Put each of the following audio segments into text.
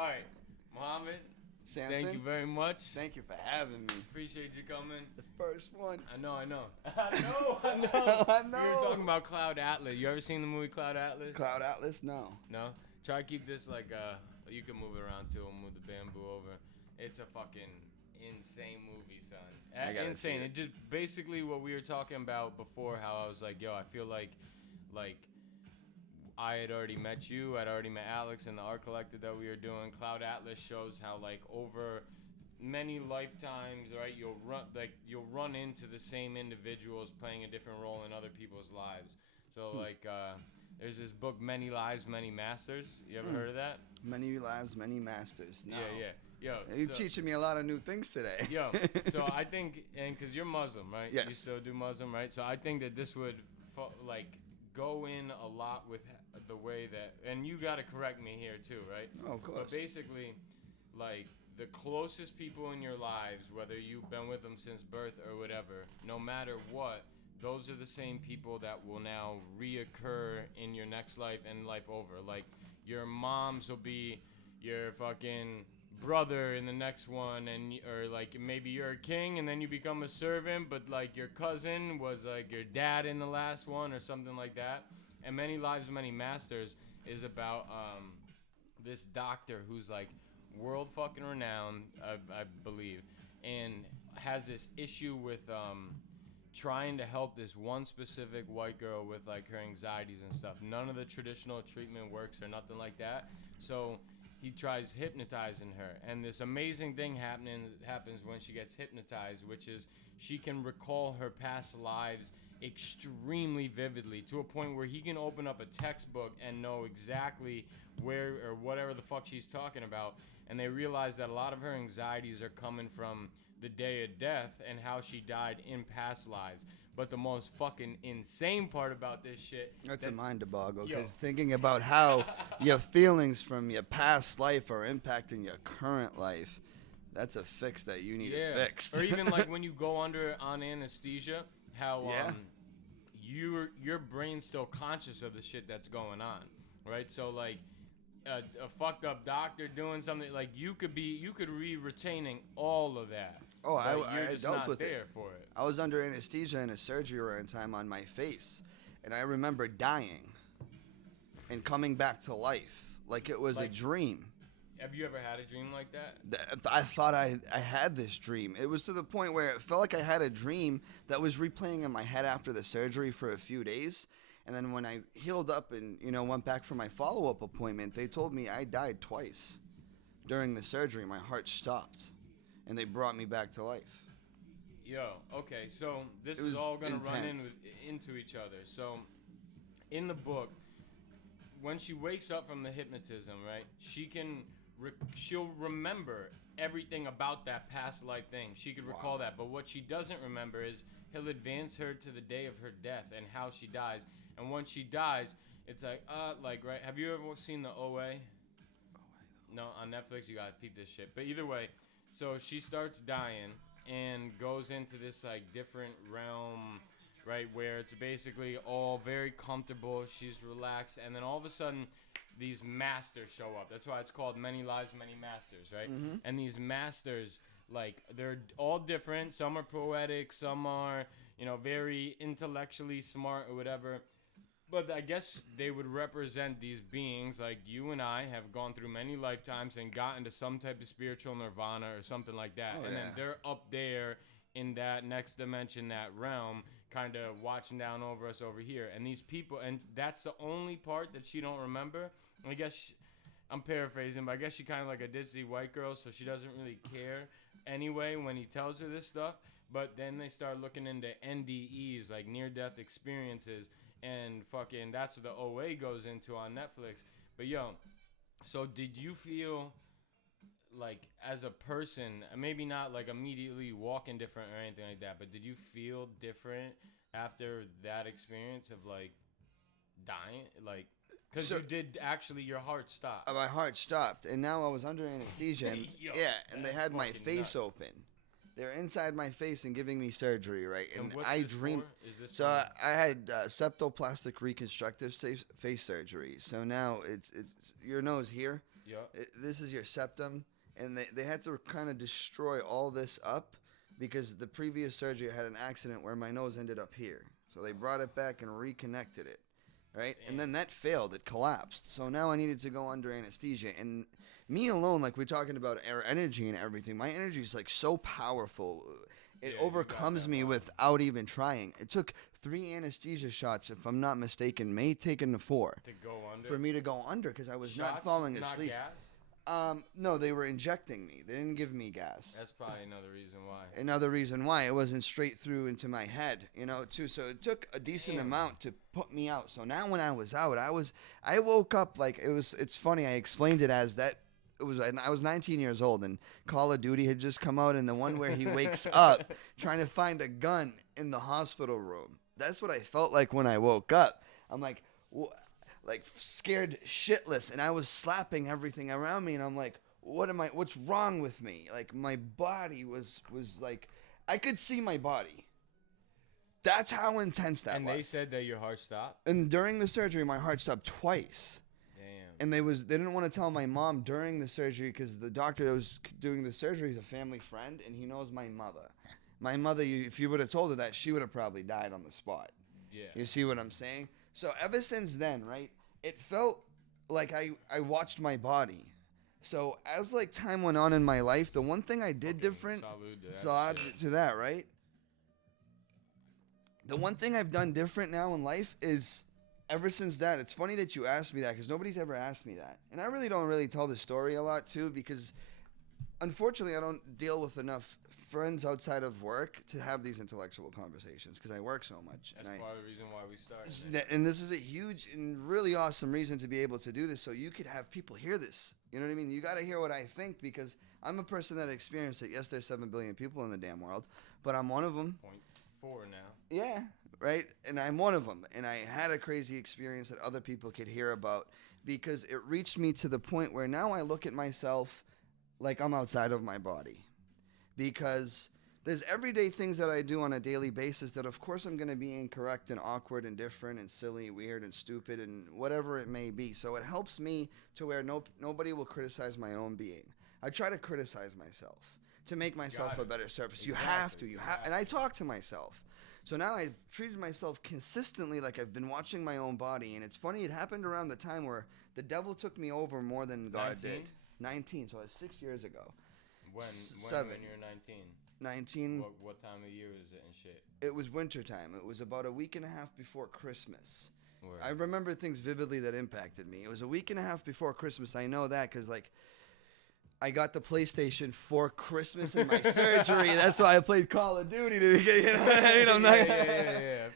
All right, Mohammed, Samson, thank you very much. thank you for having me. Appreciate you coming. The first one. I know. I know. I know. I We know. were talking about Cloud Atlas. You ever seen the movie Cloud Atlas? Cloud Atlas? No. No? Try to keep this like, you can move it around too and move the bamboo over. It's a fucking insane movie, son. I gotta Insane. see It just basically what we were talking about before, how I was like, yo, I feel like I had already met you, I'd already met Alex in the art collective that we were doing. Cloud Atlas shows how like over many lifetimes, right, you'll run into the same individuals playing a different role in other people's lives. So like there's this book, Many Lives, Many Masters. You ever heard of that? Many lives, many masters. No. Yeah. Yo, You're teaching me a lot of new things today. Yo, so I think, and because you're Muslim, right? Yes. You still do Muslim, right? So I think that this would, go in a lot with the way that, and you got to correct me here too, right? Oh, of course. But basically, like, the closest people in your lives, whether you've been with them since birth or whatever, no matter what, those are the same people that will now reoccur in your next life and life over. Like, your moms will be your fucking brother in the next one, or like maybe you're a king and then you become a servant, but like your cousin was like your dad in the last one or something like that. And Many Lives, Many Masters is about this doctor who's like world fucking renowned, I believe, and has this issue with trying to help this one specific white girl with like her anxieties and stuff. None of the traditional treatment works or nothing like that. So he tries hypnotizing her, and this amazing thing happens when she gets hypnotized, which is she can recall her past lives extremely vividly, to a point where he can open up a textbook and know exactly where or whatever the fuck she's talking about. And they realize that a lot of her anxieties are coming from the day of death and how she died in past lives. But the most fucking insane part about this shit... That's a mind to boggle, Yo. because thinking about how your feelings from your past life are impacting your current life, that's a fix that you need fixed. Or even like when you go on anesthesia, how your brain's still conscious of the shit that's going on, right? So like a fucked up doctor doing something, like you could be retaining all of that. Oh, you're I just dealt not with there it. for it. I was under anesthesia in a surgery one time on my face, and I remember dying and coming back to life like it was a dream. Have you ever had a dream like that? I thought I had this dream. It was to the point where it felt like I had a dream that was replaying in my head after the surgery for a few days. And then when I healed up and, went back for my follow-up appointment, they told me I died twice. During the surgery, my heart stopped, and they brought me back to life. Yo, okay, so this is all going to run into each other. So in the book, when she wakes up from the hypnotism, right, she'll remember everything about that past life thing. She could recall that. But what she doesn't remember is he'll advance her to the day of her death and how she dies. And once she dies, it's like, right? Have you ever seen the OA? No, on Netflix, you gotta peep this shit. But either way, so she starts dying and goes into this like different realm, right, where it's basically all very comfortable. She's relaxed, and then all of a sudden, these masters show up. That's why it's called Many Lives, Many Masters, right? Mm-hmm. And these masters, like, they're all different. Some are poetic, some are, very intellectually smart or whatever. But I guess they would represent these beings like you and I have gone through many lifetimes and gotten to some type of spiritual nirvana or something like that. Oh, and then they're up there in that next dimension, that realm, kind of watching down over us over here. And these people, and that's the only part that she don't remember. I guess I'm paraphrasing, but I guess she kind of like a ditzy white girl, so she doesn't really care anyway when he tells her this stuff. But then they start looking into NDEs, like near-death experiences, and fucking that's what the OA goes into on Netflix. But yo, so did you feel like as a person, maybe not like immediately walking different or anything like that, but did you feel different after that experience of like dying? Like, because you did actually, your heart stopped. My heart stopped, and now I was under anesthesia, and, Yo, and they had my face nuts. open. They're inside my face and giving me surgery, right? And what's I this dreamed. for? Is this So I had septoplastic reconstructive face surgery. So now it's your nose here. Yep. This is your septum. And they had to kind of destroy all this up because the previous surgery I had an accident where my nose ended up here. So they brought it back and reconnected it. Right? Damn. And then that failed. It collapsed. So now I needed to go under anesthesia. And me alone, like we're talking about air energy and everything, my energy is like so powerful. It overcomes me without even trying. It took 3 anesthesia shots, if I'm not mistaken, may have taken 4. To go under? For me to go under because I was not falling asleep. Gas? No, they were injecting me. They didn't give me gas. That's probably another reason why. Another reason why it wasn't straight through into my head, too. So it took a decent amount to put me out. So now when I was out, I woke up like it's funny. I explained it as that. I was 19 years old and Call of Duty had just come out, and the one where he wakes up trying to find a gun in the hospital room. That's what I felt like when I woke up. I'm like scared shitless, and I was slapping everything around me, and I'm like, what's wrong with me? Like my body was like, I could see my body. That's how intense that was. And they said that your heart stopped? And during the surgery, my heart stopped twice. And they didn't want to tell my mom during the surgery because the doctor that was doing the surgery is a family friend, and he knows my mother. My mother, if you would have told her that, she would have probably died on the spot. Yeah. You see what I'm saying? So ever since then, right, it felt like I watched my body. So as like time went on in my life, the one thing I did different, salute to that, right? The one thing I've done different now in life is, ever since that, it's funny that you asked me that because nobody's ever asked me that. And I really don't tell the story a lot, too, because unfortunately I don't deal with enough friends outside of work to have these intellectual conversations because I work so much. That's part of the reason why we started. And this is a huge and really awesome reason to be able to do this, so you could have people hear this. You know what I mean? You got to hear what I think because I'm a person that experienced it. Yes, there's 7 billion people in the damn world, but I'm one of them. 0.4 now. Yeah. Right? And I'm one of them. And I had a crazy experience that other people could hear about because it reached me to the point where now I look at myself like I'm outside of my body. Because there's everyday things that I do on a daily basis that, of course, I'm going to be incorrect and awkward and different and silly, weird and stupid and whatever it may be. So it helps me to where nobody will criticize my own being. I try to criticize myself to make myself a better service. Exactly. You have to. And I talk to myself. So now I've treated myself consistently like I've been watching my own body. And it's funny, it happened around the time where the devil took me over more than God 19? did. 19, so that's 6 years ago. When you were 19? 19. What time of year is it and shit? It was wintertime. It was about a week and a half before Christmas. Word. I remember things vividly that impacted me. It was a week and a half before Christmas. I know that because, like, I got the PlayStation for Christmas in my surgery. That's why I played Call of Duty to get,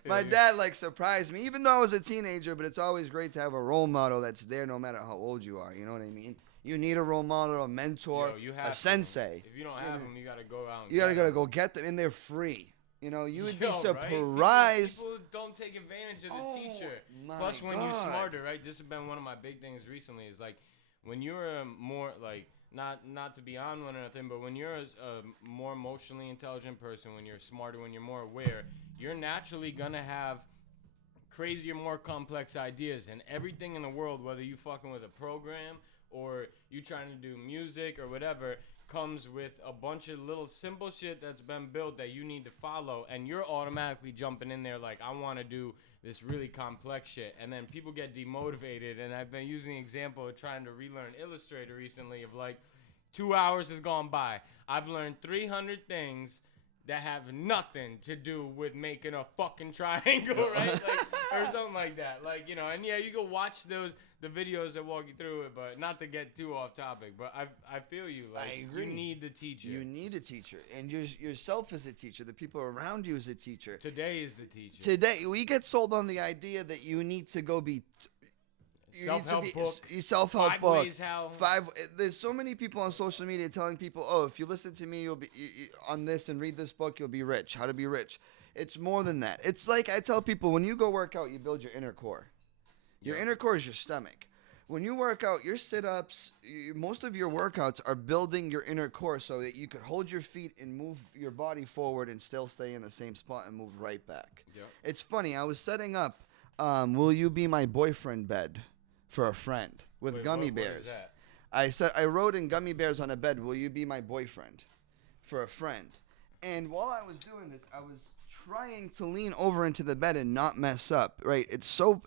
My dad surprised me, even though I was a teenager. But it's always great to have a role model that's there, no matter how old you are. You know what I mean? You need a role model, a mentor, a sensei. If you don't have them, you gotta go out. You gotta go get them, and they're free. You know, you would be surprised. Right? People don't take advantage of the teacher. Plus, when you're smarter, right? This has been one of my big things recently. Is like when you're a more not to be on one or nothing, but when you're a more emotionally intelligent person, when you're smarter, when you're more aware, you're naturally gonna have crazier, more complex ideas. And everything in the world, whether you fucking with a program or you trying to do music or whatever, comes with a bunch of little simple shit that's been built that you need to follow, and you're automatically jumping in there like, I want to do this really complex shit. And then people get demotivated, and I've been using the example of trying to relearn Illustrator recently of 2 hours has gone by. I've learned 300 things that have nothing to do with making a fucking triangle, right? Or something like that. And yeah, you can watch the videos that walk you through it, but not to get too off topic. But I feel you. I agree. You need the teacher. You need a teacher, and yourself as a teacher. The people around you as a teacher. Today is the teacher. Today we get sold on the idea that you need to go be. Self-help book. Self-help book. 5 ways how. There's so many people on social media telling people, "Oh, if you listen to me, you'll be on this and read this book, you'll be rich. How to be rich." It's more than that. It's like I tell people, when you go work out, you build your inner core. Your inner core is your stomach. When you work out, your sit-ups, most of your workouts are building your inner core so that you could hold your feet and move your body forward and still stay in the same spot and move right back. Yep. It's funny. I was setting up, will you be my boyfriend bed for a friend with gummy bears. What is I wrote in gummy bears on a bed, will you be my boyfriend? For a friend. And while I was doing this, I was trying to lean over into the bed and not mess up, right? It's so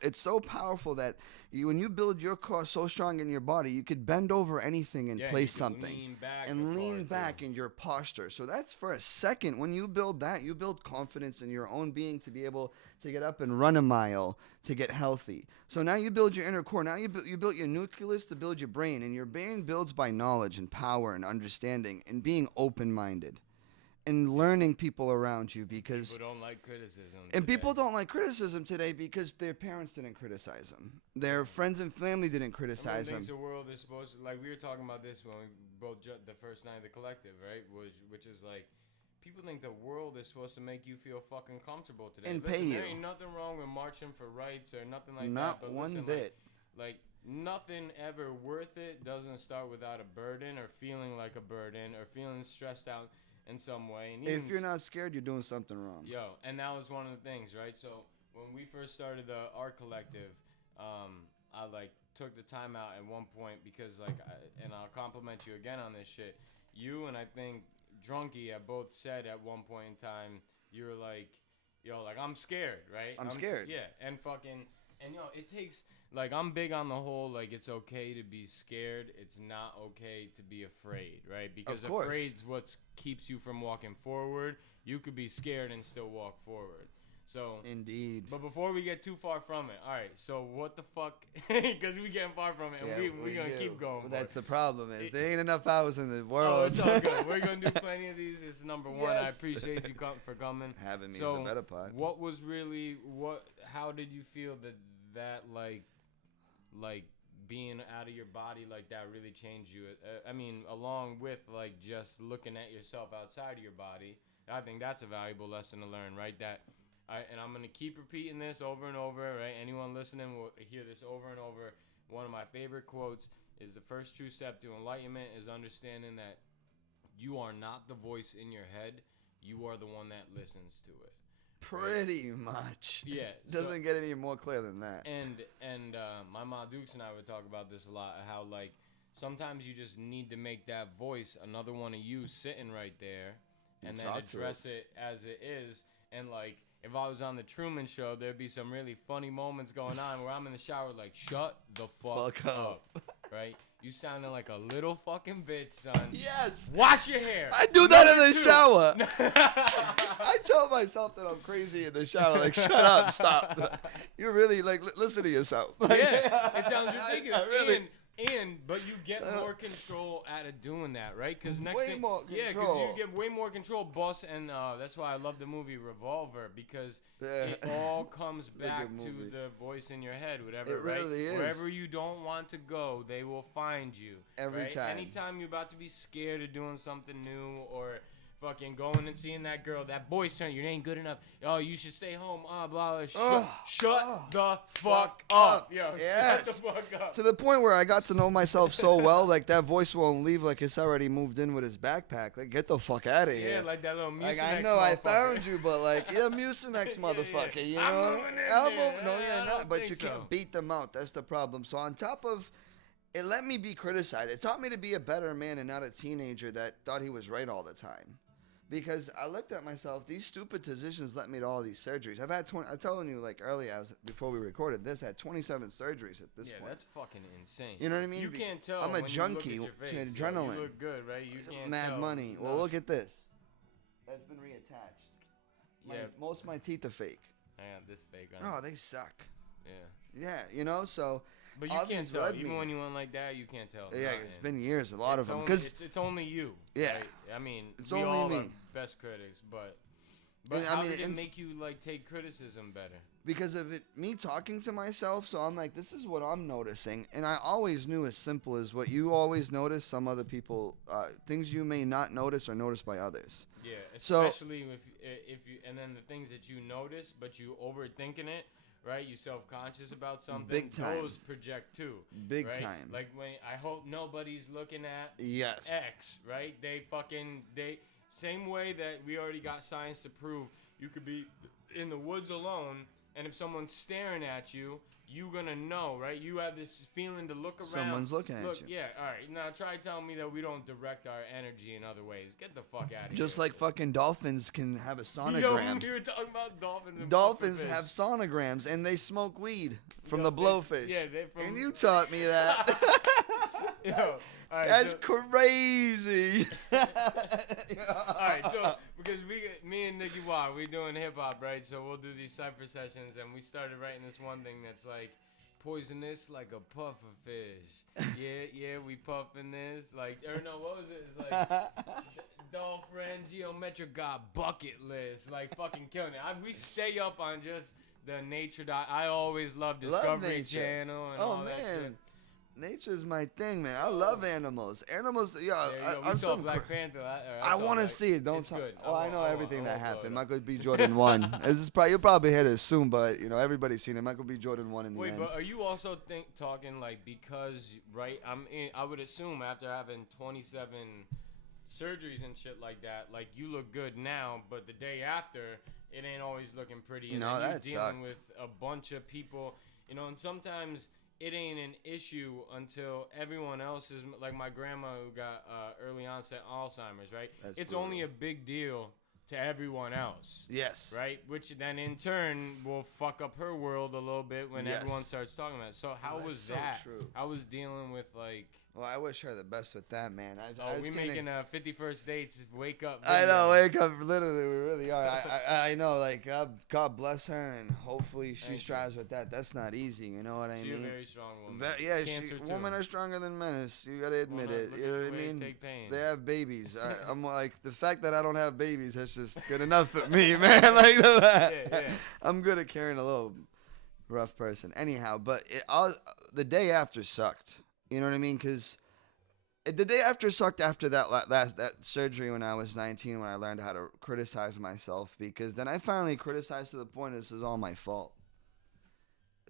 powerful that when you build your core so strong in your body, you could bend over anything and place something. Lean back in your posture. So that's for a second. When you build that, you build confidence in your own being to be able to get up and run a mile, to get healthy. So now you build your inner core. Now you built your nucleus to build your brain. And your brain builds by knowledge and power and understanding and being open-minded. And learning people around you, because people don't like criticism. And people don't like criticism today because their parents didn't criticize them. Their friends and family didn't criticize them. The world is supposed to, like we were talking about this when we both the first night of the collective, right? Which is like, people think the world is supposed to make you feel fucking comfortable today. And pay you. There ain't nothing wrong with marching for rights or nothing like that. Not one bit. Like nothing ever worth it doesn't start without a burden or feeling like a burden or feeling stressed out in some way. And if you're not scared, you're doing something wrong. Yo, and that was one of the things, right? So when we first started the art collective, I like took the time out at one point because and I'll compliment you again on this shit. You and I think Drunky have both said at one point in time, you were like, yo, like I'm scared, right? I'm scared. Yeah, and it takes. Like, I'm big on the whole, like, it's okay to be scared. It's not okay to be afraid, right? Because afraid's what keeps you from walking forward. You could be scared and still walk forward. So Indeed. But before we get too far from it, all right, so what the fuck? Because we getting far from it, and we're going to keep going. Well, that's the problem, is there ain't enough hours in the world. Oh, it's all good. We're going to do plenty of these. This is number one. Yes. I appreciate you for coming. Having me is the better part. What was really, how did you feel that like being out of your body like that really changed you? I mean, along with like just looking at yourself outside of your body, I think that's a valuable lesson to learn, right? And I'm gonna keep repeating this over and over, right? Anyone listening will hear this over and over. One of my favorite quotes is, the first true step to enlightenment is understanding that you are not the voice in your head, you are the one that listens to it. Pretty much. Yeah. Doesn't get any more clear than that. And my mom Dukes and I would talk about this a lot, how like sometimes you just need to make that voice another one of you sitting right there and then address it as it is. And like, if I was on the Truman Show, there'd be some really funny moments going on where I'm in the shower like, shut the fuck up. Right? You sounding like a little fucking bitch, son. Yes. Wash your hair. I do that in the shower. I tell myself that I'm crazy in the shower. Like, shut up, stop. You're really like, listen to yourself. Like, yeah, it sounds ridiculous. Really. But you get more control out of doing that, right? Because more control. Yeah, because you get way more control, boss. And that's why I love the movie Revolver, because it all comes back to the voice in your head, whatever, it right? Really is. Wherever you don't want to go, they will find you. Every right? time. Anytime you're about to be scared of doing something new or fucking going and seeing that girl, that voice telling you ain't good enough. Oh, you should stay home. Blah, blah. Shut the fuck up. Yo, yes. Shut the fuck up. To the point where I got to know myself so well, like that voice won't leave like it's already moved in with his backpack. Like, get the fuck out of here. Yeah, like that little Mucinex Like, I know I found you, but like, yeah, Mucinex motherfucker. Yeah. You know I'm what moving in I'm there. moving. No, I you're don't not. But think you so. can't beat them out. That's the problem. So on top of, it let me be criticized. It taught me to be a better man and not a teenager that thought he was right all the time. Because I looked at myself, these stupid decisions led me to all these surgeries. I've had I'm telling you, like earlier, before we recorded this, I had 27 surgeries at this point. Yeah, that's fucking insane. You know what I mean? You can't tell. I'm a when junkie you look at your face. to adrenaline. You look good, right? You can't Mad tell. money. No. Well, look at this. That's been reattached. Yeah. Most of my teeth are fake. I got this fake on. Oh, they suck. Yeah. Yeah, you know, so. But you can't tell. Even when you went like that, you can't tell. Yeah, it's been years, a lot of them. Because it's only you. Yeah. Right? I mean, it's we only all me. are best critics, but And, how I mean, did it make you like take criticism better? Because of me talking to myself, so I'm like, this is what I'm noticing, and I always knew as simple as what you always notice. Some other people, things you may not notice are noticed by others. Yeah, especially if you, and then the things that you notice, but you overthinking it. Right, you self-conscious about something. Big time. Those project too. Big right? time. Like when I hope nobody's looking at yes X. Right? They same way that we already got science to prove you could be in the woods alone, and if someone's staring at you, you gonna know, right? You have this feeling to look around. Someone's looking at you. Yeah, all right. Now try telling me that we don't direct our energy in other ways. Get the fuck out of here. Just like fucking dolphins can have a sonogram. Yo, we were talking about dolphins. And Dolphins pufferfish. have sonograms, and they smoke weed from Yo, the blowfish. Yeah, they're from. And you taught me that. Yo, all right, That's crazy. all right, so because me and Nicky Watt, we doing hip hop, right? So we'll do these cypher sessions, and we started writing this one thing that's like poisonous like a puffer fish. Yeah, we puffing this like, or no, what was it? It's like Dolphin Geometric got bucket list, like fucking killing it. We stay up on just the nature. I always love Discovery Channel and all that shit. Nature's my thing, man. I love animals. Animals, we saw Black Panther. I want to see it. Don't it's talk. good. Well, I know everything that happened. Michael B. Jordan 1. You'll probably hit it soon, but you know everybody's seen it. Michael B. Jordan 1 in the end. Wait, but are you also talking like because right? I would assume after having 27 surgeries and shit like that, like you look good now, but the day after it ain't always looking pretty. And no, then that you're dealing sucked. with a bunch of people, you know, and sometimes it ain't an issue until everyone else is like my grandma who got early onset Alzheimer's, right? It's brutal. only a big deal to everyone else. Yes. Right? Which then in turn will fuck up her world a little bit when everyone starts talking about it. So how was so that? true. I was dealing with like... Well, I wish her the best with that, man. we making 51st dates, wake up. I know, wake up. Literally, we really are. I know, like, God bless her, and hopefully she strives with that. That's not easy, you know what I mean? She's a very strong woman. Women are stronger than men. You gotta admit it. You know what I mean? Take pain. They have babies. I'm like, the fact that I don't have babies, that's just good enough for me, man. Like that. Yeah. I'm good at carrying a little rough person. Anyhow, but the day after sucked. You know what I mean? Because the day after sucked after that that surgery when I was 19, when I learned how to criticize myself, because then I finally criticized to the point this is all my fault.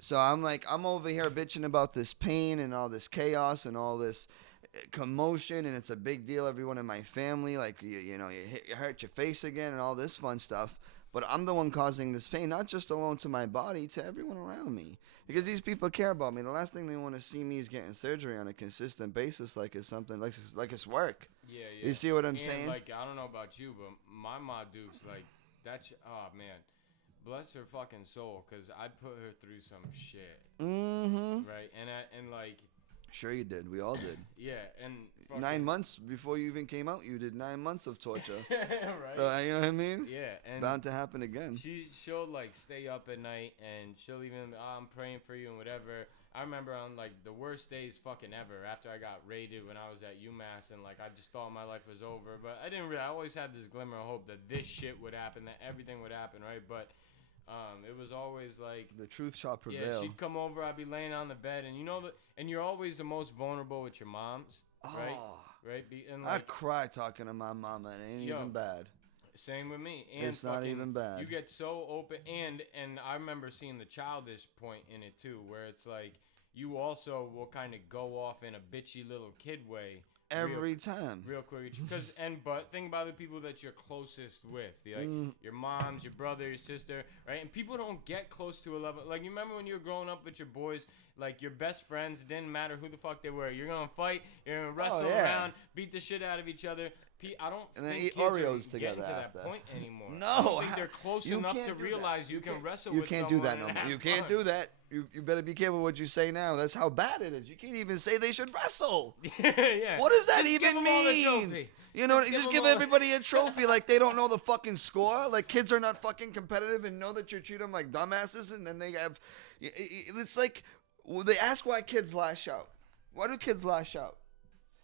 So I'm over here bitching about this pain and all this chaos and all this commotion, and it's a big deal. Everyone in my family, like, you hurt your face again and all this fun stuff. But I'm the one causing this pain, not just alone to my body, to everyone around me. Because these people care about me. The last thing they want to see me is getting surgery on a consistent basis, like it's something, like it's work. Yeah. You see what I'm saying? Like, I don't know about you, but my Ma Dukes, like, oh, man. Bless her fucking soul, because I put her through some shit. Mm-hmm. Right? And like... Sure you did. We all did. Yeah, and... 9 months before you even came out, you did 9 months of torture. Right? You know what I mean? Yeah. And bound to happen again. She'll, like, stay up at night, and she'll even, I'm praying for you and whatever. I remember on, like, the worst days fucking ever, after I got raided when I was at UMass, and, like, I just thought my life was over. But I always had this glimmer of hope that this shit would happen, that everything would happen, right? But... it was always like the truth shall prevail. Yeah, she'd come over. I'd be laying on the bed, and and you're always the most vulnerable with your moms, right? Right. And like, I cry talking to my mama, and it ain't even bad. Same with me. And it's not even bad. You get so open, and I remember seeing the childish point in it too, where it's like you also will kind of go off in a bitchy little kid way. Every time. Real quick. But think about the people that you're closest with. Like your moms, your brother, your sister, right? And people don't get close to a level. Like, you remember when you were growing up with your boys, like your best friends, it didn't matter who the fuck they were. You're going to fight, you're going to wrestle around, beat the shit out of each other. I don't and then think eat kids Oreos are together getting to after. that point anymore. No. I don't think they're close enough to realize you can wrestle with someone. You can't do that no more. You can't do that. You better be careful what you say now. That's how bad it is. You can't even say they should wrestle. Yeah. What does that Just even give them mean? all the trophy. You know, just give everybody a trophy like they don't know the fucking score. Like kids are not fucking competitive and know that you treat them like dumbasses, and then they have. It's like they ask why kids lash out. Why do kids lash out?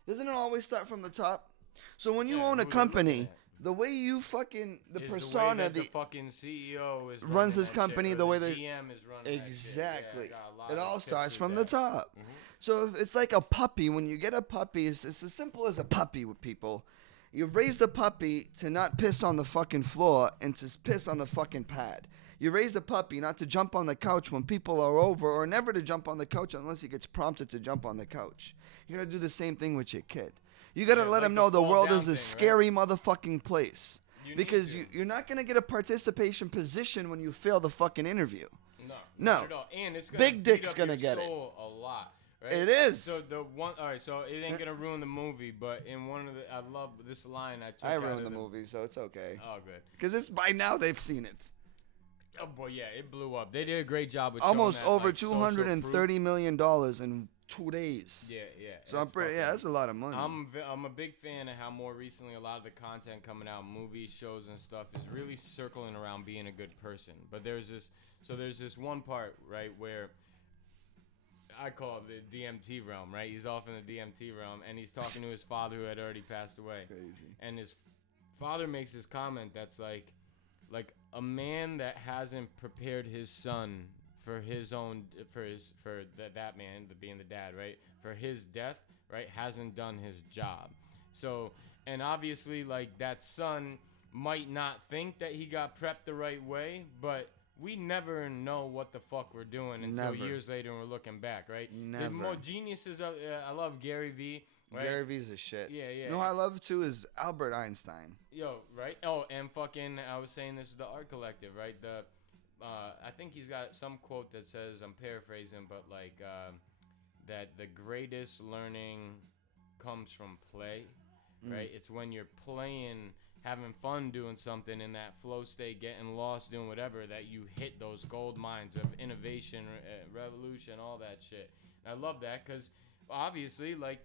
Doesn't it always start from the top? So when you own a company, the way you fucking persona, the fucking CEO is runs his that company, shit, the way the the GM is running exactly. that shit. It all starts from the top. Mm-hmm. So if it's like a puppy. When you get a puppy, it's as simple as a puppy with people. You raise the puppy to not piss on the fucking floor and to piss on the fucking pad. You raise the puppy not to jump on the couch when people are over, or never to jump on the couch unless he gets prompted to jump on the couch. You gotta do the same thing with your kid. You gotta let him know the world is a scary motherfucking place. Because you're not gonna get a participation position when you fail the fucking interview. No, No. not at all. And it's gonna Big dick's beat up gonna your get it. soul a lot. Right? It is. So all right. So it ain't gonna ruin the movie, but in one of I love this line I took. I out ruined of the movie, so it's okay. Oh, good. Because it's by now they've seen it. Oh boy, yeah, it blew up. They did a great job with Almost showing that, over like, $230 million in 2 days. Yeah. So I'm pretty. Yeah, that's a lot of money. I'm a big fan of how more recently a lot of the content coming out, movies, shows, and stuff is really circling around being a good person. But there's this one part, right, where I call it the DMT realm, right? He's off in the DMT realm, and he's talking to his father who had already passed away. Crazy. And his father makes this comment that's like a man that hasn't prepared his son for that man, being the dad, right, for his death, right, hasn't done his job. So, and obviously, like, that son might not think that he got prepped the right way, but we never know what the fuck we're doing until years later and we're looking back, right? Never. The more geniuses, I love Gary Vee. Right? Gary Vee's a shit. Yeah. You know who I love too is Albert Einstein. Yo, right? Oh, and fucking, I was saying this with the Art Collective, right? I think he's got some quote that says, I'm paraphrasing, but like, that the greatest learning comes from play, right? It's when you're playing, having fun doing something in that flow state, getting lost doing whatever, that you hit those gold mines of innovation, revolution, all that shit. And I love that because obviously, like,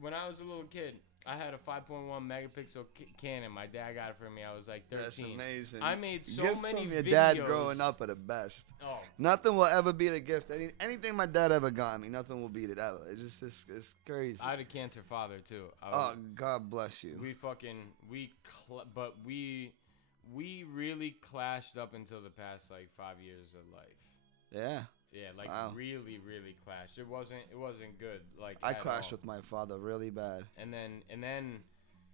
when I was a little kid, I had a 5.1 megapixel Canon. My dad got it for me. I was like 13. That's amazing. I made so Gifts many from your videos. dad growing up are the best. Oh. Nothing will ever beat a gift. Anything my dad ever got me, nothing will beat it ever. It's crazy. I had a cancer father too. God bless you. But we really clashed up until the past like 5 years of life. Yeah. Yeah, like really, really clashed. It wasn't good. Like I clashed with my father really bad. And then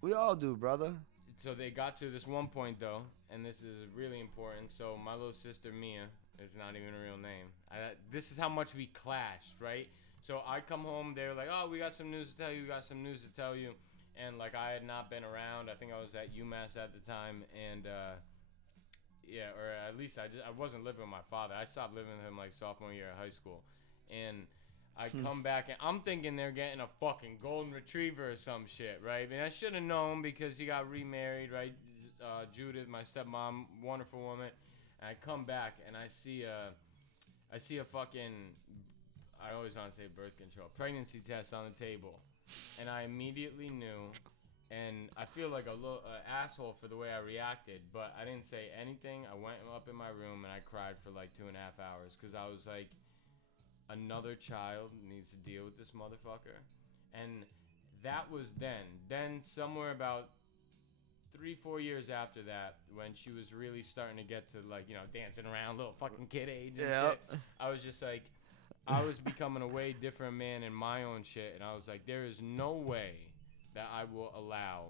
we all do, brother. So they got to this one point though, and this is really important. So my little sister Mia, it's not even a real name. This is how much we clashed, right? So I come home, they're like, "Oh, we got some news to tell you. We got some news to tell you." And like I had not been around. I think I was at UMass at the time, and yeah, or at least I wasn't living with my father. I stopped living with him like sophomore year of high school, and I come back and I'm thinking they're getting a fucking golden retriever or some shit, right? And I should have known because he got remarried, right? Judith, my stepmom, wonderful woman. And I come back and I see a fucking, I always want to say birth control, pregnancy test on the table, and I immediately knew. And I feel like a little asshole for the way I reacted, but I didn't say anything. I went up in my room and I cried for like 2.5 hours because I was like, another child needs to deal with this motherfucker. And that was then. Then somewhere about 3-4 years after that, when she was really starting to get to like, you know, dancing around little fucking kid age and shit, I was just like, I was becoming a way different man in my own shit. And I was like, there is no way that I will allow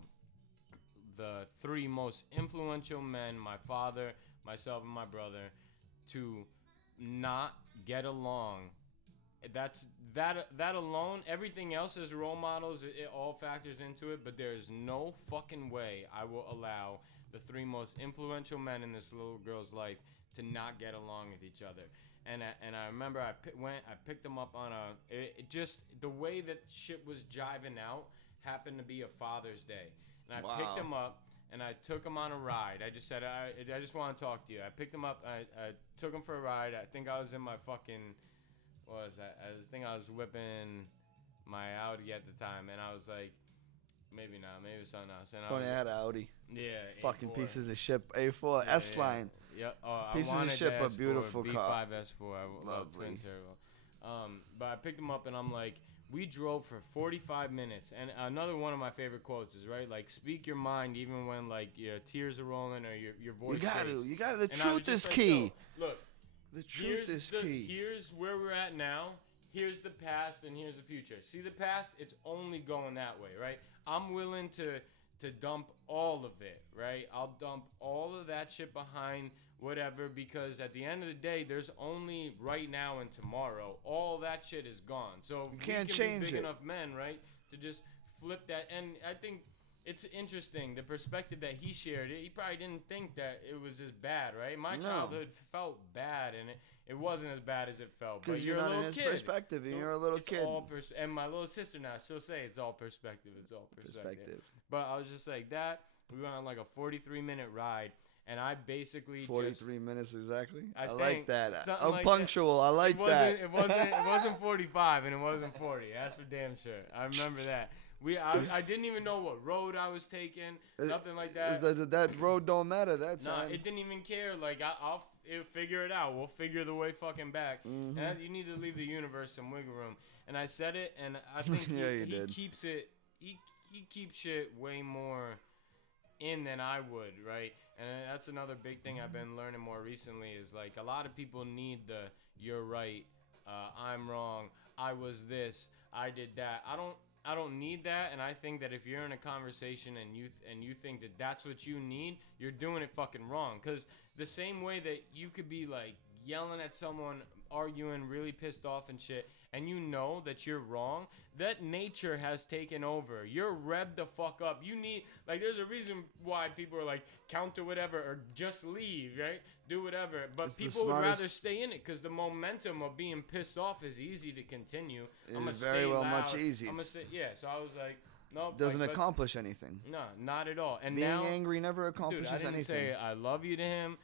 the 3 most influential men, my father, myself, and my brother, to not get along. That alone, everything else as role models, it all factors into it, but there is no fucking way I will allow the 3 most influential men in this little girl's life to not get along with each other. And I remember I picked them up on it just the way that shit was jiving out happened to be a Father's Day, and I picked him up and I took him on a ride. I just said I just want to talk to you. I picked him up. I took him for a ride. I think I was in my fucking, what was that? I think I was whipping my Audi at the time, and I was like, maybe not, maybe something else. And Funny, I had an Audi. Yeah. Fucking A4. Pieces of shit. A4 Yeah, S-Line. Yeah. Oh, Pieces I wanted of shit, the but S4, beautiful car. B5 S4. I love twin Lovely. turbo. But I picked him up and I'm like, we drove for 45 minutes. And another one of my favorite quotes is, right, like, speak your mind even when, like, your tears are rolling or your voice You got to. The and truth is like, key. Look, The truth is key. Here's where we're at now. Here's the past and here's the future. See the past? It's only going that way, right? I'm willing to dump all of it, right? I'll dump all of that shit behind whatever, because at the end of the day, there's only right now and tomorrow. All that shit is gone. So You if can't we can change be big it. enough men, right, to just flip that. And I think it's interesting the perspective that he shared. He probably didn't think that it was as bad, right? My childhood felt bad, and it wasn't as bad as it felt. Because you're not in his perspective, and you're a little kid. And my little sister now, she'll say it's all perspective. It's all perspective. But I was just like that. We went on like a 43-minute ride. And I basically 43 minutes exactly. I think like that. I'm like punctual. That. I like that. It wasn't 45 and it wasn't 40. That's for damn sure. I remember that. I didn't even know what road I was taking. Nothing like that. That road don't matter. That's it didn't even care. Like I'll figure it out. We'll figure the way fucking back. Mm-hmm. And you need to leave the universe some wiggle room. And I said it, and I think he keeps it. He keeps shit way more in than I would, right? And that's another big thing I've been learning more recently is like a lot of people need the you're right, I'm wrong, I was this, I did that. I don't need that, and I think that if you're in a conversation and you think that that's what you need, you're doing it fucking wrong. Because the same way that you could be like yelling at someone, arguing, really pissed off and shit, and you know that you're wrong, that nature has taken over. You're revved the fuck up. You need, like, there's a reason why people are like, count to whatever or just leave, right? Do whatever. But people would rather stay in it because the momentum of being pissed off is easy to continue. It's very well loud. Much easier. So I was like, no. Doesn't accomplish anything. No, not at all. And being now, angry never accomplishes anything. I didn't say I love you to him.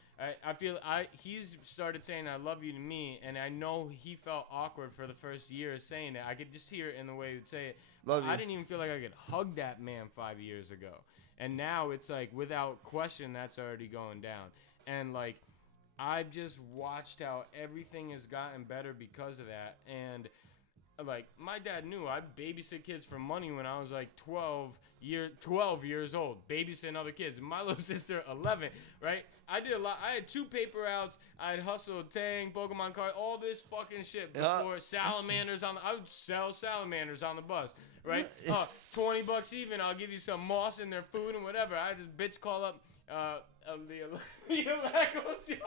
I feel he's started saying I love you to me, and I know he felt awkward for the first year saying it. I could just hear it in the way he would say it. Love you. I didn't even feel like I could hug that man 5 years ago. And now it's like, without question, that's already going down. And like, I've just watched how everything has gotten better because of that. And like, my dad knew I babysit kids for money when I was like 12 years old, babysitting other kids. My little sister, 11, right? I did a lot. I had 2 paper outs. I had hustled Tang, Pokemon cards, all this fucking shit before salamanders I would sell salamanders on the bus, right? $20 even. I'll give you some moss in their food and whatever. I had this bitch call up the Alacos,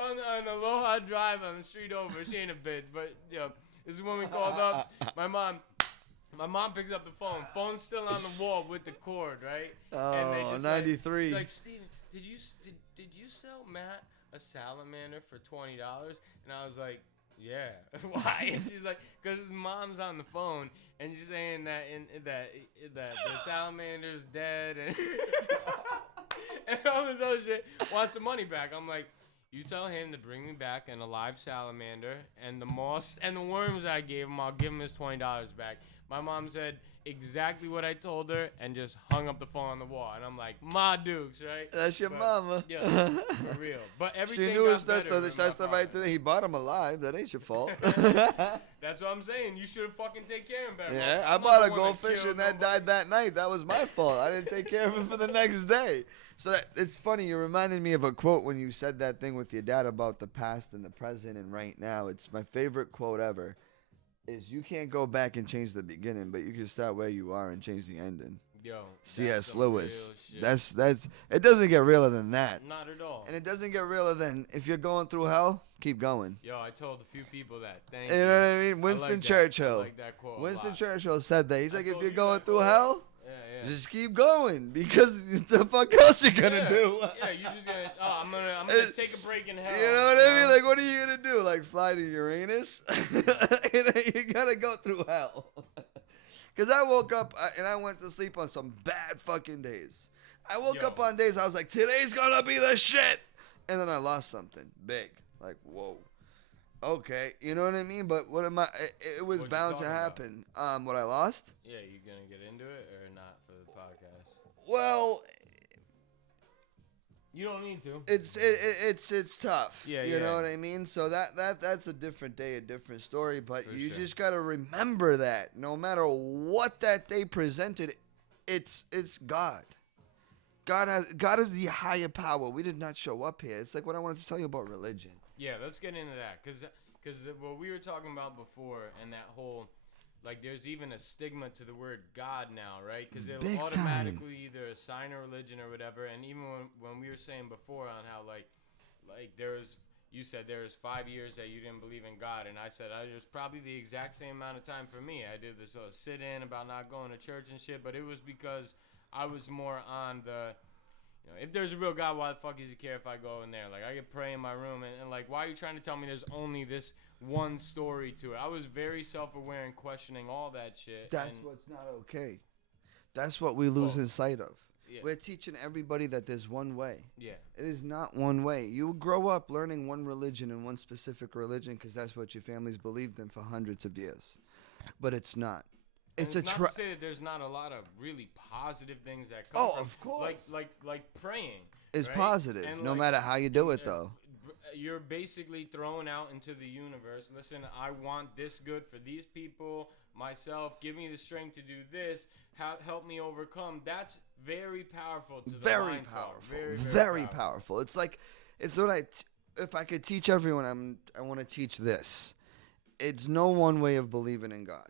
on the Aloha Drive on the street over. She ain't a bitch, but this is when we called up. My mom picks up the phone. Phone's still on the wall with the cord, right? Oh, and 93. She's like, Steven, did you sell Matt a salamander for $20? And I was like, yeah. Why? And she's like, because his mom's on the phone and she's saying that the salamander's dead and and all this other shit. Wants some money back. I'm like, you tell him to bring me back an alive salamander and the moss and the worms I gave him. I'll give him his $20 back. My mom said exactly what I told her and just hung up the phone on the wall. And I'm like, Ma Dukes, right? That's your mama. Yeah, for real. But everything she knew that's the right thing. He bought him alive. That ain't your fault. That's what I'm saying. You should have fucking take care of him better. Yeah, I bought a goldfish and that died that night. That was my fault. I didn't take care of him for the next day. So it's funny. You reminded me of a quote when you said that thing with your dad about the past and the present and right now. It's my favorite quote ever. Is you can't go back and change the beginning, but you can start where you are and change the ending. Yo, C.S. Lewis. That's it doesn't get realer than that. Not at all. And it doesn't get realer than if you're going through hell, keep going. Yo, I told a few people that. Thank you. You know what I mean? Winston Churchill. I like that quote Winston Churchill said that. He's like, if you're going through hell, just keep going because the fuck else you gonna do? Yeah, you just gonna. Oh, I'm gonna take a break in hell. You know what I mean? Like, what are you gonna do? Like, fly to Uranus? You gotta go through hell. Because I woke up and I went to sleep on some bad fucking days. I woke up on days I was like, today's gonna be the shit, and then I lost something big. Like, whoa. Okay, you know what I mean? But what am I? It was bound to happen. What I lost? Yeah, you gonna get into it or not for the podcast? Well, you don't need to. It's tough. Yeah, you know what I mean? So that's a different day, a different story. But you just gotta remember that no matter what that day presented, it's God. God is the higher power. We did not show up here. It's like what I wanted to tell you about religion. Yeah, let's get into that because what we were talking about before and that whole, like, there's even a stigma to the word God now, right? Because it'll automatically either assign a religion or whatever. And even when we were saying before on how like you said there was 5 years that you didn't believe in God, and I said it was probably the exact same amount of time for me. I did this sit-in about not going to church and shit, but it was because I was more on the, if there's a real God, why the fuck does he care if I go in there? Like, I could pray in my room, and like, why are you trying to tell me there's only this one story to it? I was very self-aware and questioning all that shit. That's what's not okay. That's what we lose in sight of. Yeah. We're teaching everybody that there's one way. Yeah. It is not one way. You grow up learning one religion and one specific religion because that's what your families believed in for hundreds of years. But it's not. It's not to say that there's not a lot of really positive things that come from. Of course. Like praying. Is right? Positive, and no matter how you do it, though. You're basically throwing out into the universe, listen, I want this good for these people, myself, give me the strength to do this, help me overcome. That's very powerful to the very powerful. Very powerful. It's like, it's what if I could teach everyone, I want to teach this. It's no one way of believing in God.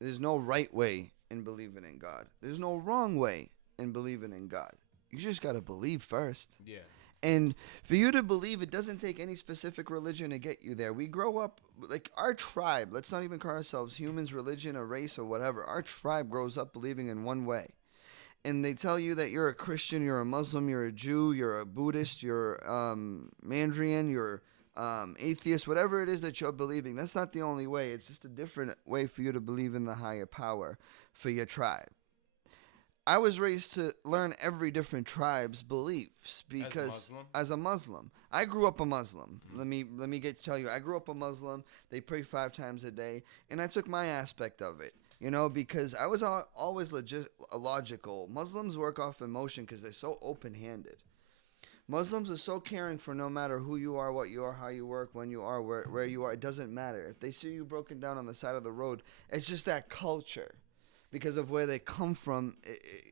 There's no right way in believing in God. There's no wrong way in believing in God. You just got to believe first. Yeah. And for you to believe, it doesn't take any specific religion to get you there. We grow up, like our tribe, let's not even call ourselves humans, religion, or race, or whatever. Our tribe grows up believing in one way. And they tell you that you're a Christian, you're a Muslim, you're a Jew, you're a Buddhist, you're Mandarin, you're atheist, whatever it is that you're believing. That's not the only way. It's just a different way for you to believe in the higher power for your tribe. I was raised to learn every different tribe's beliefs because as a Muslim, I grew up a Muslim. Let me tell you, I grew up a Muslim. They pray 5 times a day, and I took my aspect of it, because I was always logical. Muslims work off emotion because they're so open-handed. Muslims are so caring for no matter who you are, what you are, how you work, when you are, where you are. It doesn't matter. If they see you broken down on the side of the road, it's just that culture. Because of where they come from,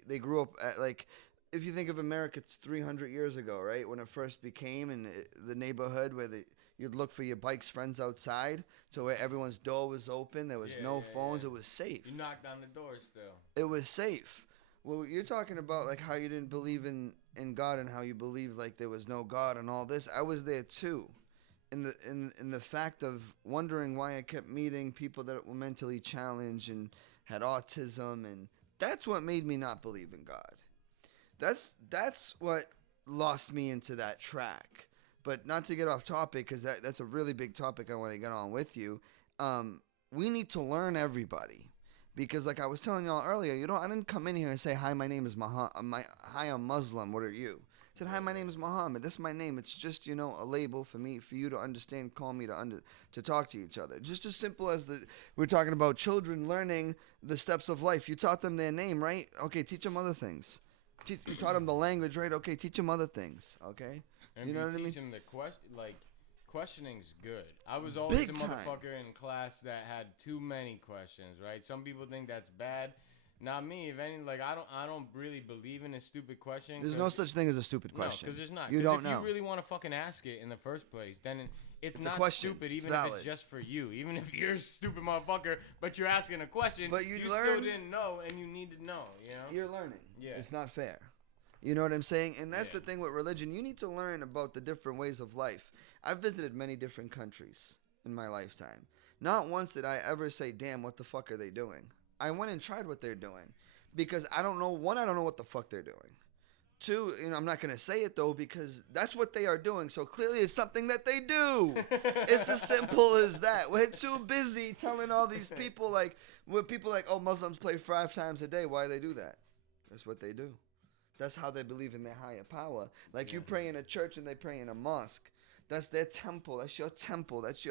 they grew up at, like, if you think of America, it's 300 years ago, right? When it first became in the neighborhood where you'd look for your bike's friends outside, so where everyone's door was open, there was no phones, it was safe. You knocked on the door still. It was safe. Well, you're talking about like how you didn't believe in God and how you believed like there was no God and all this. I was there too. In the fact of wondering why I kept meeting people that were mentally challenged and had autism, and that's what made me not believe in God. That's what lost me into that track. But not to get off topic, because that's a really big topic I want to get on with you. We need to learn everybody. Because like I was telling y'all earlier, I didn't come in here and say, hi, my name is hi, I'm Muslim, what are you? I said, hi, my name is Muhammad. That's my name. It's just, a label for you to understand, call me to talk to each other. Just as simple as we're talking about children learning the steps of life. You taught them their name, right? Okay, teach them other things. You taught them the language, right? Okay, teach them other things, okay? And you know what I mean? Teach them questioning's good. I was always a motherfucker in class that had too many questions, right? Some people think that's bad. Not me. If any, I don't really believe in a stupid question. There's no such thing as a stupid question. No, because there's not. You don't know. If you really want to fucking ask it in the first place, then it's not stupid, even if it's just for you. Even if you're a stupid motherfucker, but you're asking a question, but you still didn't know, and you need to know, You're learning. Yeah. It's not fair. You know what I'm saying? And that's the thing with religion. You need to learn about the different ways of life. I've visited many different countries in my lifetime. Not once did I ever say, damn, what the fuck are they doing? I went and tried what they're doing because I don't know. One, I don't know what the fuck they're doing. Two, I'm not going to say it, though, because that's what they are doing. So clearly it's something that they do. It's as simple as that. We're too busy telling all these people, oh, Muslims pray 5 times a day. Why do they do that? That's what they do. That's how they believe in their higher power. Like you pray in a church and they pray in a mosque. That's their temple. That's your temple. That's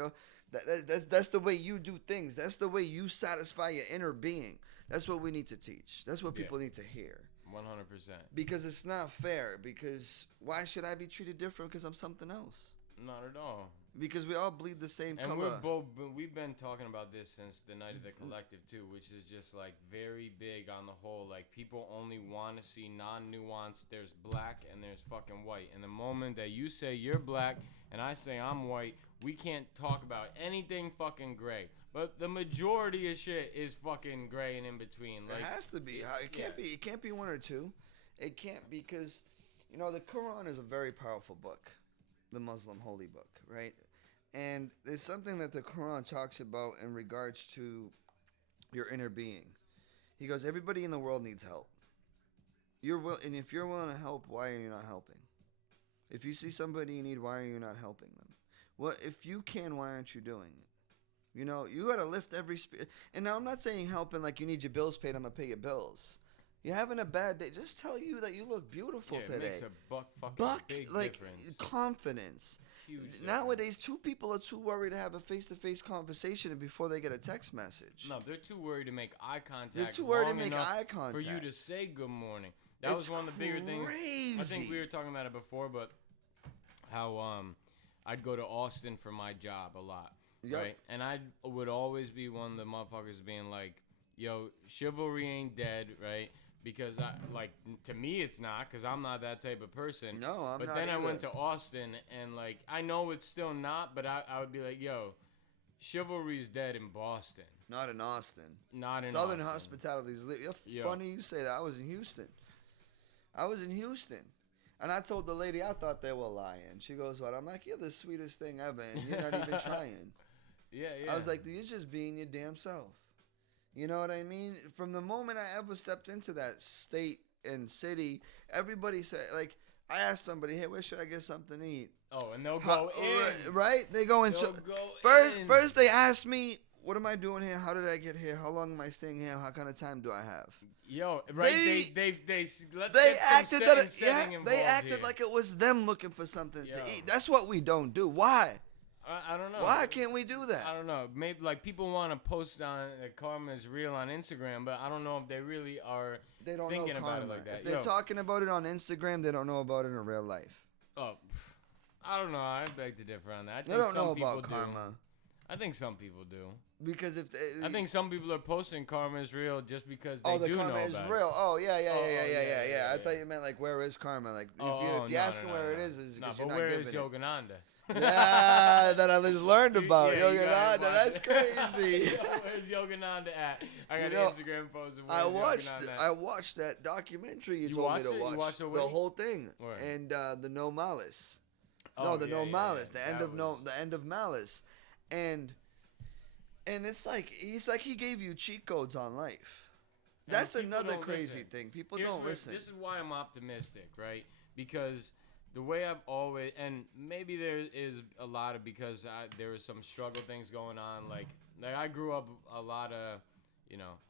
the way you do things. That's the way you satisfy your inner being. That's what we need to teach. That's what people need to hear. 100%. Because it's not fair. Because why should I be treated different because I'm something else? Not at all. Because we all bleed the same color. And we've been talking about this since the night of the collective too, which is just very big on the whole. People only want to see non-nuanced. There's black and there's fucking white. And the moment that you say you're black and I say I'm white, we can't talk about anything fucking gray. But the majority of shit is fucking gray and in between. It has to be. It can't be. It can't be one or two. It can't, because the Quran is a very powerful book. The Muslim holy book, right? And there's something that the Quran talks about in regards to your inner being. He goes, everybody in the world needs help. and if you're willing to help, why are you not helping? If you see somebody in need, why are you not helping them? Well, if you can, why aren't you doing it? You know, you got to lift every and now I'm not saying helping like you need your bills paid, I'm going to pay your bills. You're having a bad day. Just tell you that you look beautiful today. It makes a big difference. Confidence. Huge difference. Nowadays, two people are too worried to have a face-to-face conversation before they get a text message. No, they're too worried to make eye contact. They're too worried to make eye contact. For you to say good morning. That was one of the bigger things. I think we were talking about it before, but how I'd go to Austin for my job a lot, right? And I would always be one of the motherfuckers being like, yo, chivalry ain't dead, right? Because to me it's not, because I'm not that type of person. No, I'm not. But then either. I went to Austin, and like I know it's still not, but I would be like, yo, chivalry's dead in Boston. Not in Austin. Not in Southern Austin. hospitality is funny you say that. I was in Houston. And I told the lady I thought they were lying. She goes, what? I'm like, you're the sweetest thing ever, and you're not even trying. Yeah. I was like, you're just being your damn self. You know what I mean? From the moment I ever stepped into that state and city, everybody said, like, I asked somebody, hey, where should I get something to eat? Oh, and they'll go in. Right? They go in. First they ask me, what am I doing here? How did I get here? How long am I staying here? How kind of time do I have? Yo, right? They acted like it was them looking for something to eat. That's what we don't do. Why? I don't know. Why can't we do that? I don't know. Maybe like people want to post on karma is real on Instagram, but I don't know if they really are thinking about it like that. If they're talking about it on Instagram, they don't know about it in real life. Oh, I don't know. I beg to differ on that. They don't know about karma. I think some people do. Because I think some people are posting karma is real just because they do know about it. Oh, the karma is real. Oh, yeah. I thought you meant like, where is karma? Like, if you're asking where it is because you're not giving it. Where is Yogananda? Yeah, that I just learned about. Yogananda, that's crazy. Where's Yogananda at? I got an Instagram post of I watched that documentary you told me to watch. You watched the whole thing. Where? And the No Malice. No Malice. The end of Malice. And it's like he gave you cheat codes on life. That's another crazy thing. People don't listen. This is why I'm optimistic, right? Because the way I've always, and maybe there is a lot of because there was some struggle things going on. Like I grew up a lot of,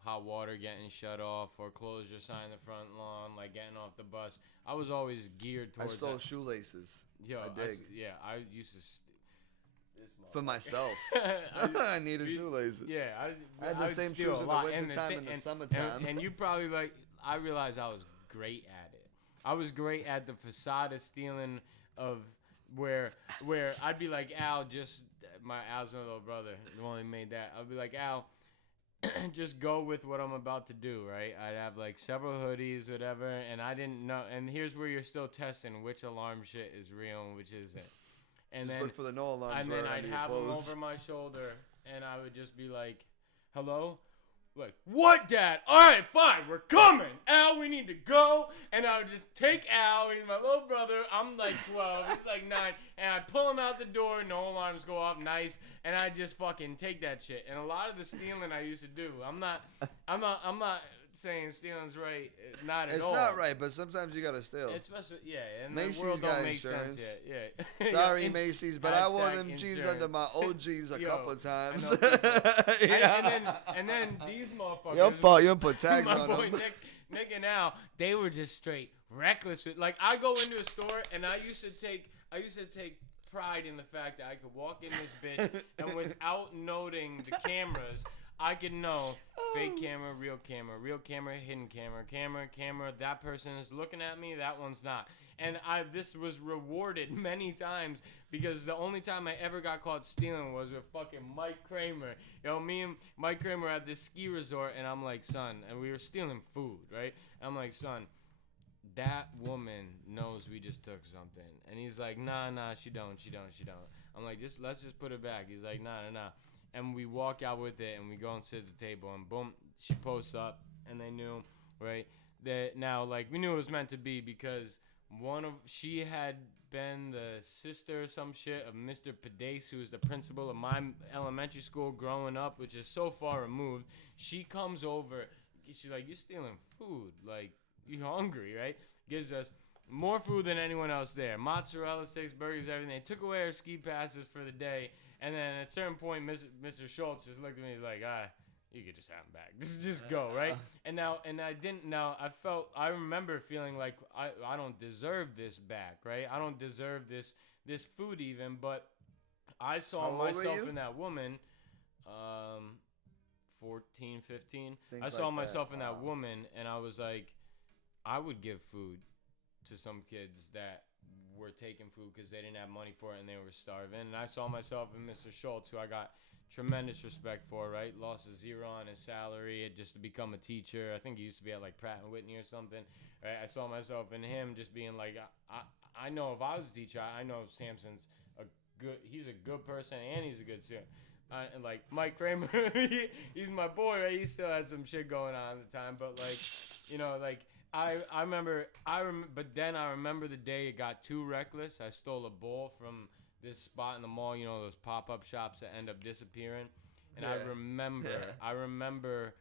hot water getting shut off, foreclosure sign in the front lawn, like getting off the bus. I was always geared towards. I stole shoelaces. Yo, I dig. I used to. For myself. I needed shoelaces. Yeah, I had the same shoes in the wintertime and the summertime. And you probably I realized I was great at it. I was great at the facade of stealing of where I'd be like, Al, Al's my little brother, the one who made that. I'd be like, Al, just go with what I'm about to do, right? I'd have like several hoodies, whatever, and I didn't know. And here's where you're still testing which alarm shit is real and which isn't. And just then look for the no alarms. And then I'd have them over my shoulder, and I would just be like, "Hello." Like, what, Dad? All right, fine, we're coming. Al, we need to go. And I would just take Al, he's my little brother. I'm like 12, he's like 9. And I pull him out the door, no alarms go off, nice. And I just fucking take that shit. And a lot of the stealing I used to do, I'm not saying stealing's right, not at all. It's not right, but sometimes you gotta steal. Especially, and Macy's the world got don't make insurance. sense yet. Yeah. Sorry, Macy's, but I wore them jeans under my old jeans a couple of times. And then these motherfuckers. Your fault, you don't put tags my on boy them. Nick and Al, they were just straight reckless with. Like, I go into a store and I used to take pride in the fact that I could walk in this bitch and without noting the cameras, I could know fake camera, real camera, hidden camera, that person is looking at me, that one's not. And this was rewarded many times because the only time I ever got caught stealing was with fucking Mike Kramer. Me and Mike Kramer at this ski resort, and I'm like, son, and we were stealing food, right? I'm like, son, that woman knows we just took something. And he's like, nah, she don't. I'm like, let's just put it back. He's like, nah. And we walk out with it, and we go and sit at the table, and boom, she posts up, and they knew, right? That now, like, we knew it was meant to be because she had been the sister or some shit of Mr. Padace, who was the principal of my elementary school growing up, which is so far removed. She comes over, she's like, you're stealing food, like, you hungry, right? Gives us more food than anyone else there. Mozzarella sticks, burgers, everything. They took away our ski passes for the day. And then at a certain point, Mr. Schultz just looked at me like, you could just have him back. Just go, right? I remember feeling like I don't deserve this back, right? I don't deserve this food even, but I saw myself in that woman, 14, 15. I saw myself in that woman, and I was like, I would give food to some kids that were taking food because they didn't have money for it and they were starving. And I saw myself in Mr. Schultz, who I got tremendous respect for, right? Lost a zero on his salary just to become a teacher. I think he used to be at like Pratt & Whitney or something, right? I saw myself in him just being like, I know if I was a teacher, I know Samson's he's a good person and he's a good student. And like Mike Kramer, he's my boy, right? He still had some shit going on at the time, but like, you know, like I remember, but then I remember the day it got too reckless. I stole a bowl from this spot in the mall, you know, those pop-up shops that end up disappearing. And I remember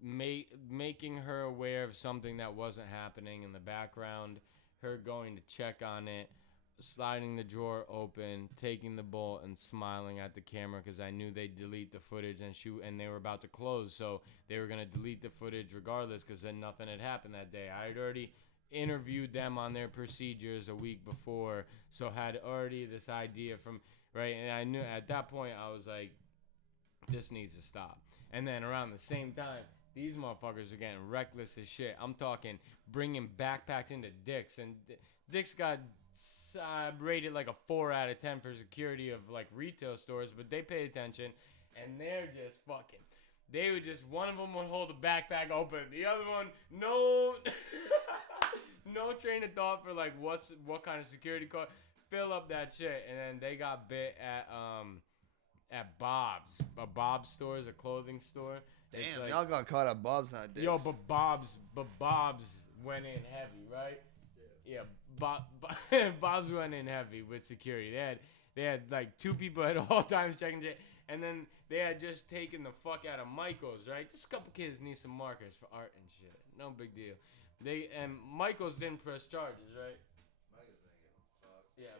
making her aware of something that wasn't happening in the background, her going to check on it, sliding the drawer open, taking the bowl, and smiling at the camera because I knew they'd delete the footage and they were about to close, so they were going to delete the footage regardless because then nothing had happened that day. I had already interviewed them on their procedures a week before, so had already this idea from, right, and I knew at that point I was like, this needs to stop. And then around the same time, these motherfuckers are getting reckless as shit. I'm talking bringing backpacks into Dick's, and Dick's got rated like a 4 out of 10 for security of like retail stores, but they pay attention, and they're just fucking. They would just, one of them would hold the backpack open, the other one no train of thought for like what kind of security card, fill up that shit, and then they got bit at Bob's. A Bob's store is a clothing store. Damn, like, y'all got caught at Bob's not Dick's. Yo, but Bob's went in heavy, right? Yeah, Bob's went in heavy with security. They had like 2 people at all times checking shit, and then they had just taken the fuck out of Michael's, right? Just a couple kids need some markers for art and shit. No big deal. And Michael's didn't press charges, right? Michael's didn't give a fuck. Yeah.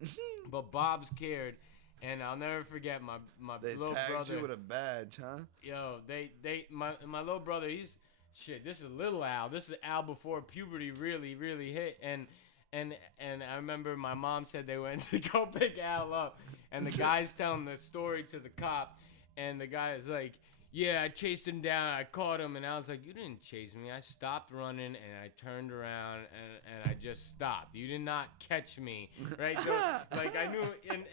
Yeah. But Bob's cared, and I'll never forget my little brother. They tagged you with a badge, huh? Yo, my little brother, he's shit. This is little Al. This is Al before puberty really, really hit, and I remember my mom said they went to go pick Al up, and the guy's telling the story to the cop, and the guy is like, yeah, I chased him down, I caught him, and I was like, you didn't chase me. I stopped running, and I turned around, and I just stopped. You did not catch me, right? So, like, I knew, and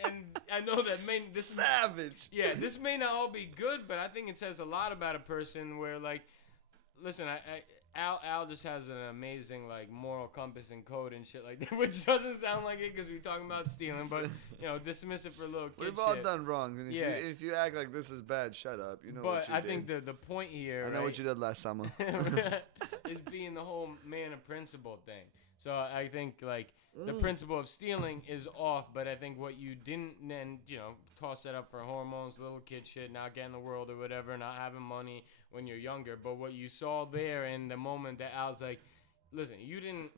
I know that this savage. This may not all be good, but I think it says a lot about a person where, like, listen, Al just has an amazing like moral compass and code and shit like that, which doesn't sound like it because we're talking about stealing, but you know, dismiss it for little kids. We've all done wrong, and if you act like this is bad, shut up. You know what you did. But I think the point here, I know what you did last summer, is being the whole man of principle thing. So I think like the principle of stealing is off, but I think what you didn't then, you know, toss that up for hormones, little kid shit, not getting the world or whatever, not having money when you're younger. But what you saw there in the moment that Al's like, listen, you didn't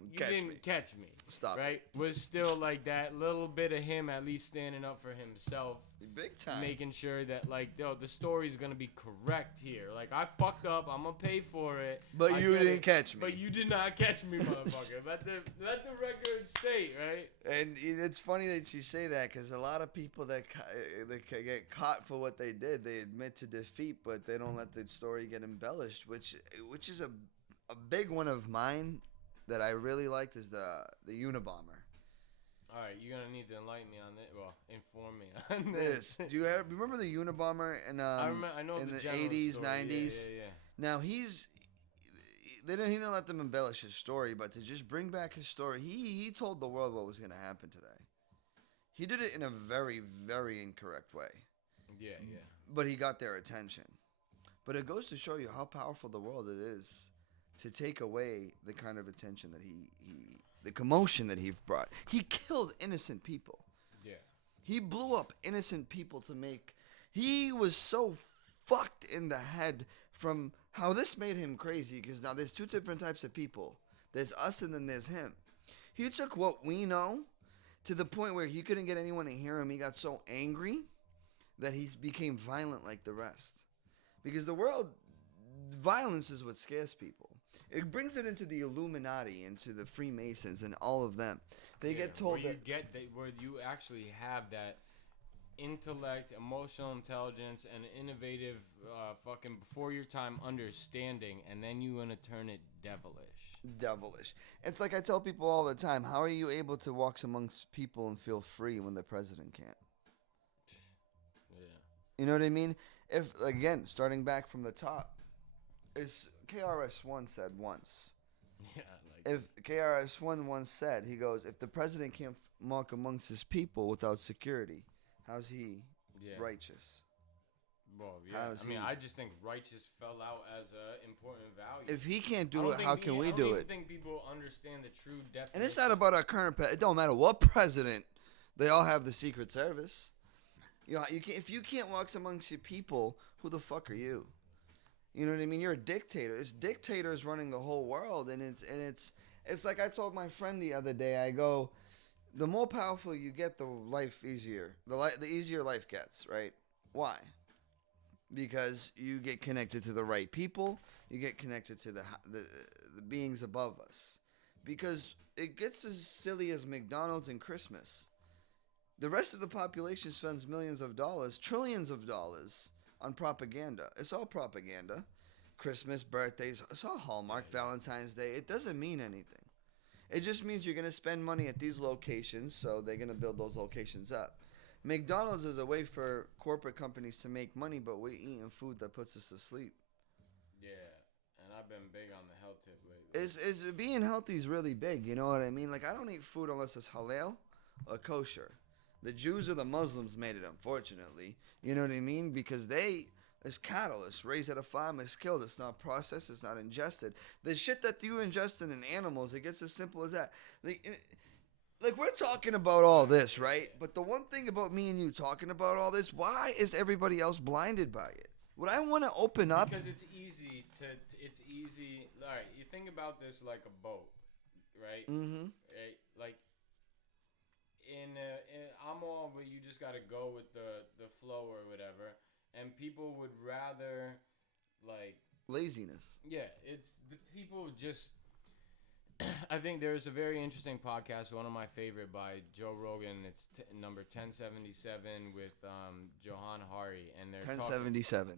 catch me. Stop. Right? Was still like that little bit of him at least standing up for himself. Big time. Making sure that like, yo, the story's gonna be correct here. Like, I fucked up, I'm gonna pay for it. But you didn't catch me. But you did not catch me, motherfucker. Let the record state, right? And it's funny that you say that, because a lot of people that get caught for what they did, they admit to defeat, but they don't let the story get embellished, which is a big one of mine that I really liked is the Unabomber. All right, you're gonna need to enlighten me on it. Well, inform me on this. Do you remember the Unabomber in the 80s, story. 90s? Yeah. Now he didn't let them embellish his story, but to just bring back his story, he told the world what was gonna happen today. He did it in a very, very incorrect way. Yeah. But he got their attention. But it goes to show you how powerful the world it is to take away the kind of attention that the commotion that he brought. He killed innocent people. Yeah. He blew up innocent people to make. He was so fucked in the head from how this made him crazy, because now there's two different types of people. There's us and then there's him. He took what we know to the point where he couldn't get anyone to hear him. He got so angry that he became violent like the rest. Because the world, violence is what scares people. It brings it into the Illuminati, into the Freemasons, and all of them. They get told where you actually have that intellect, emotional intelligence, and innovative, fucking before your time understanding, and then you want to turn it devilish. It's like I tell people all the time, how are you able to walk amongst people and feel free when the president can't? Yeah. You know what I mean? If, again, starting back from the top, it's KRS-One said once. Yeah. If KRS-One once said, he goes, if the president can't walk amongst his people without security, how's he righteous? Well, yeah. I just think righteous fell out as an important value. If he can't do it, how can we do it? I don't even think people understand the true definition. And it's not about our current president. It don't matter what president. They all have the Secret Service. You know, if you can't walk amongst your people, who the fuck are you? You know what I mean? You're a dictator. It's dictators running the whole world, and it's like I told my friend the other day. I go, the more powerful you get, the life easier. The easier life gets, right? Why? Because you get connected to the right people. You get connected to the beings above us. Because it gets as silly as McDonald's and Christmas. The rest of the population spends millions of dollars, trillions of dollars on propaganda. It's all propaganda. Christmas, birthdays, it's all Hallmark, Valentine's Day. It doesn't mean anything. It just means you're going to spend money at these locations, so they're going to build those locations up. McDonald's is a way for corporate companies to make money, but we're eating food that puts us to sleep. Yeah, and I've been big on the health tip lately. Is being healthy is really big, you know what I mean? Like, I don't eat food unless it's halal or kosher. The Jews or the Muslims made it, unfortunately. You know what I mean? Because it's cattle. It's raised at a farm. It's killed. It's not processed. It's not ingested. The shit that you ingest in animals, it gets as simple as that. Like, we're talking about all this, right? But the one thing about me and you talking about all this, why is everybody else blinded by it? Would I want to open up? Because it's easy. All right, you think about this like a boat, right? Mm-hmm. Right? Like, I'm all, but you just got to go with the flow or whatever. And people would rather, like... laziness. Yeah, it's... The people just... I think there's a very interesting podcast, one of my favorite, by Joe Rogan. It's number 1077 with Johan Hari. And they're 1077.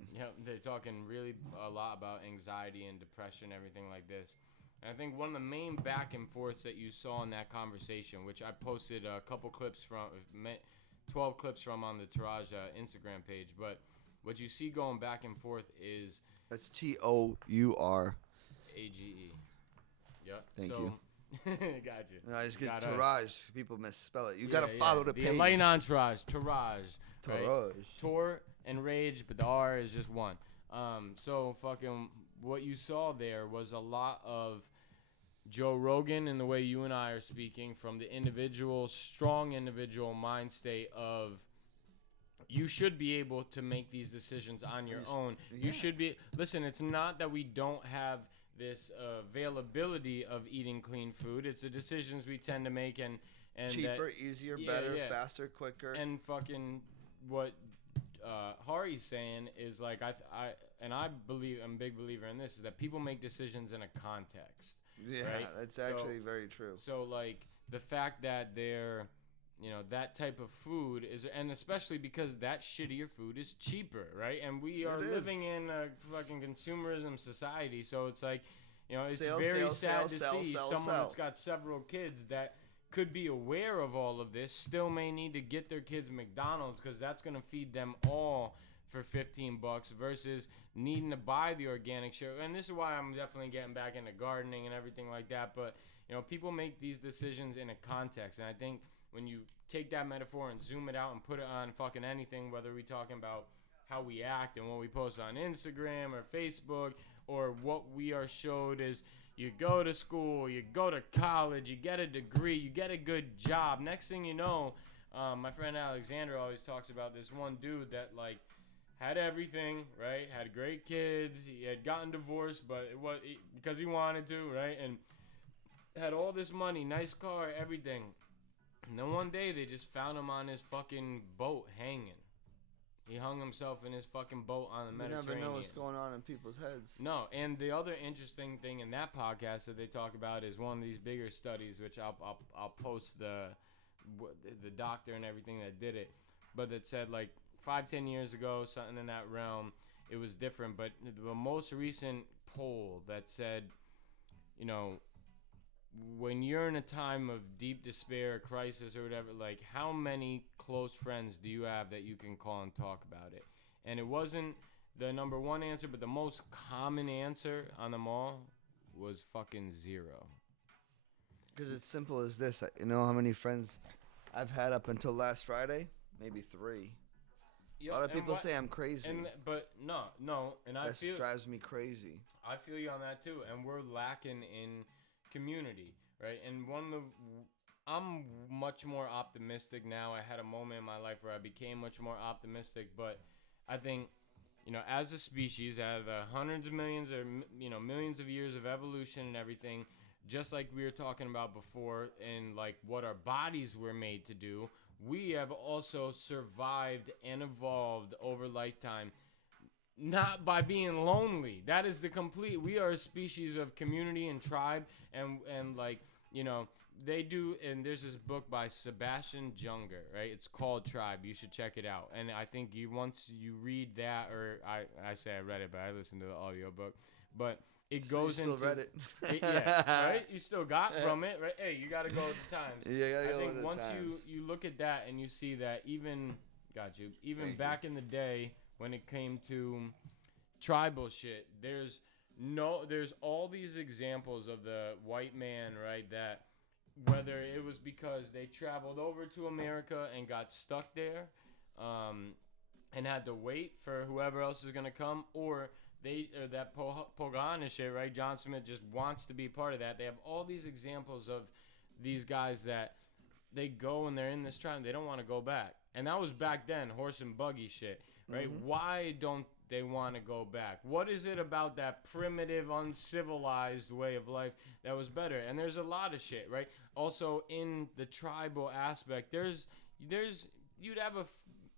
They're talking really a lot about anxiety and depression, everything like this. And I think one of the main back and forths that you saw in that conversation, which I posted a couple clips from, 12 clips from on the Tourage Instagram page, but what you see going back and forth is... That's Tourage. Yep. Thank you. Got you. No, just because Tourage, people misspell it. You got to follow the page. The enlightened entourage, Tourage. Tourage. Right? Tour and Rage, but the R is just one. So fucking what you saw there was a lot of Joe Rogan and the way you and I are speaking from the strong individual mind state of you should be able to make these decisions on your own. Yeah. You should be... Listen, it's not that we don't have this availability of eating clean food. It's the decisions we tend to make and cheaper, easier, better, faster, quicker. And fucking what Hari's saying is like I'm a big believer in this, is that people make decisions in a context. Yeah, right? That's actually very true. So like the fact that they're that type of food is, and especially because that shittier food is cheaper, right? And we are living in a fucking consumerism society, so it's like, it's very sad to see someone that's got several kids that could be aware of all of this still may need to get their kids McDonald's because that's going to feed them all for $15 versus needing to buy the organic shit. And this is why I'm definitely getting back into gardening and everything like that. But, people make these decisions in a context, and I think when you take that metaphor and zoom it out and put it on fucking anything, whether we talking about how we act and what we post on Instagram or Facebook, or what we are showed is you go to school, you go to college, you get a degree, you get a good job. Next thing you know, my friend Alexander always talks about this one dude that like had everything, right? Had great kids. He had gotten divorced, but it was because he wanted to, right? And had all this money, nice car, everything. And then one day they just found him on his fucking boat hanging. He hung himself in his fucking boat on the Mediterranean. You never know what's going on in people's heads. No, and the other interesting thing in that podcast that they talk about is one of these bigger studies, which I'll post the doctor and everything that did it, but that said like 5-10 years ago, something in that realm, it was different. But the most recent poll that said, you know, when you're in a time of deep despair, crisis, or whatever, like how many close friends do you have that you can call and talk about it? And it wasn't the number one answer, but the most common answer on them all was fucking 0. Because it's simple as this. You know how many friends I've had up until last Friday? Maybe 3. A lot of people say I'm crazy. But no, and I feel... That drives me crazy. I feel you on that too, and we're lacking in community, right? And I'm much more optimistic now. I had a moment in my life where I became much more optimistic, but I think, you know, as a species, out of the hundreds of millions or, you know, millions of years of evolution and everything, just like we were talking about before, and like what our bodies were made to do, we have also survived and evolved over lifetime, not by being lonely. That is the complete, we are a species of community and tribe, and like, you know, they do, and there's this book by Sebastian Junger, right? It's called Tribe. You should check it out. And I think once you read that, or I say I read it, but I listened to the audiobook, but it goes into... You still read it. Yeah, right? You still got from it, right? Hey, you got to go with the times. Yeah, you got to go with the times. I think once you look at that and you see that even back in the day when it came to tribal shit, there's all these examples of the white man, right, that whether it was because they traveled over to America and got stuck there and had to wait for whoever else is going to come, or that Pocahontas shit, right? John Smith just wants to be part of that. They have all these examples of these guys that they go and they're in this tribe and they don't want to go back. And that was back then, horse and buggy shit, right? Mm-hmm. Why don't they want to go back? What is it about that primitive, uncivilized way of life that was better? And there's a lot of shit, right? Also, in the tribal aspect, you'd have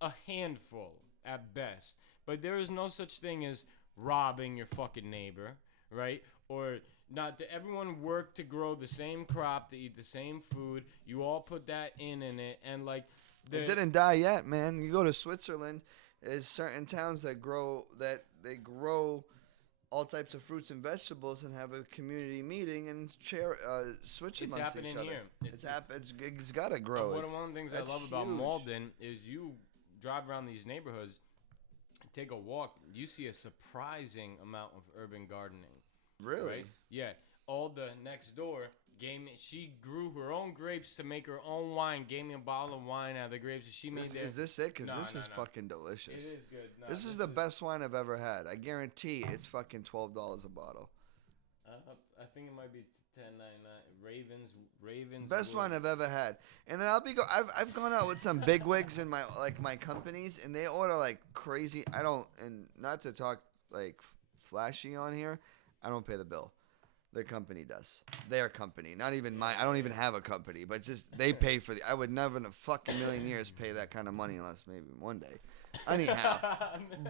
a handful at best, but there is no such thing as robbing your fucking neighbor, right? Or not to everyone work to grow the same crop, to eat the same food. You all put that in it, and like it didn't die yet, man. You go to Switzerland, there's certain towns that grow all types of fruits and vegetables and have a community meeting and switch amongst each other. It's got to grow. One of the things I love about Malden is you drive around these neighborhoods, take a walk, you see a surprising amount of urban gardening. Really? Right? Yeah. All the next door she grew her own grapes to make her own wine, gave me a bottle of wine out of the grapes that she made. Is this it? Because this is fucking delicious. It is good. No, this is the best wine I've ever had. I guarantee it's fucking $12 a bottle. I think it might be $10.99. Ravens. Best wine I've ever had. And then I've gone out with some bigwigs in my companies, and they order like crazy. And not to talk like flashy on here, I don't pay the bill. The company does. Their company. Not even mine. I don't even have a company, but just they pay for I would never in a fucking million years pay that kind of money unless maybe one day. Anyhow.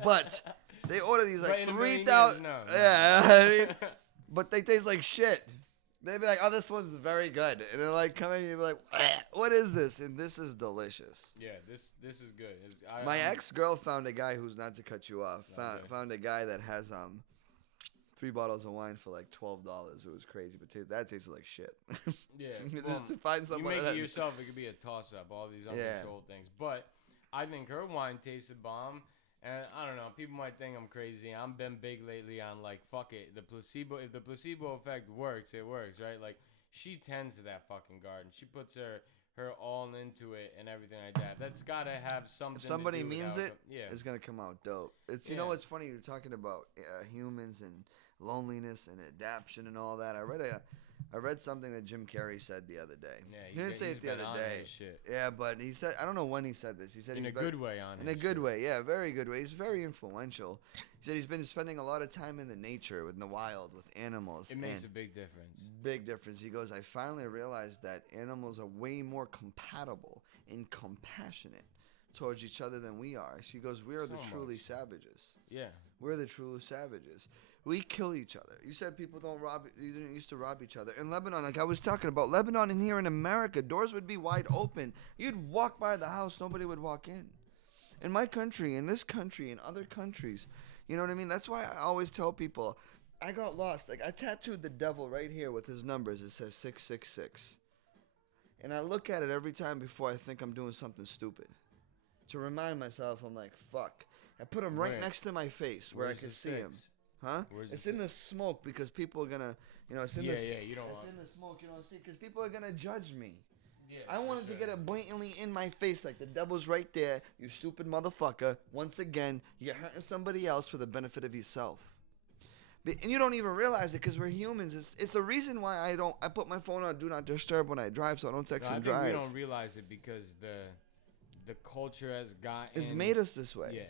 But they order these like 3,000. No. Yeah. I mean, but they taste like shit. They'd be like, oh, this one's very good. And they're like, come in and you'd be like, what is this? And this is delicious. Yeah, this is good. My ex-girl found a guy who's, not to cut you off, found a guy that has 3 bottles of wine for like $12. It was crazy, but that tasted like shit. Yeah, just to find someone. You make it yourself. It could be a toss-up. All these uncontrolled things, but I think her wine tasted bomb. And I don't know. People might think I'm crazy. I've been big lately on like fuck it. The placebo. If the placebo effect works, it works, right? Like she tends to that fucking garden. She puts her all into it and everything like that. That's gotta have something. If somebody to do means with it, it's gonna come out dope. It's you know what's funny? You're talking about humans and loneliness and adaptation and all that. I read I read something that Jim Carrey said the other day. Yeah, he didn't say it the other day. Shit. Yeah, but he said, I don't know when he said this. He said in a good way on in a good way. Yeah, very good way. He's very influential. He said he's been spending a lot of time in the nature, in the wild, with animals. It makes a big difference. Big difference. He goes, I finally realized that animals are way more compatible and compassionate towards each other than we are. She goes, we are the truly savages. Yeah. We're the true savages. We kill each other. You said people you didn't used to rob each other. In Lebanon, like I was talking about, Lebanon and here in America, doors would be wide open. You'd walk by the house, nobody would walk in. In my country, in this country, in other countries, you know what I mean? That's why I always tell people, I got lost. Like I tattooed the devil right here with his numbers. It says 666. And I look at it every time before I think I'm doing something stupid. To remind myself, I'm like, fuck. I put him right next to my face where I can see him. Huh? It's in the smoke because people are gonna, it's in you don't. It's in the smoke. You don't see because people are gonna judge me. Yeah, I wanted to get it blatantly in my face, like the devil's right there. You stupid motherfucker. Once again, you're hurting somebody else for the benefit of yourself. And you don't even realize it because we're humans. It's a reason why I put my phone on do not disturb when I drive, so I don't text and drive. I think we don't realize it because the culture has gotten. It's made us this way. Yeah.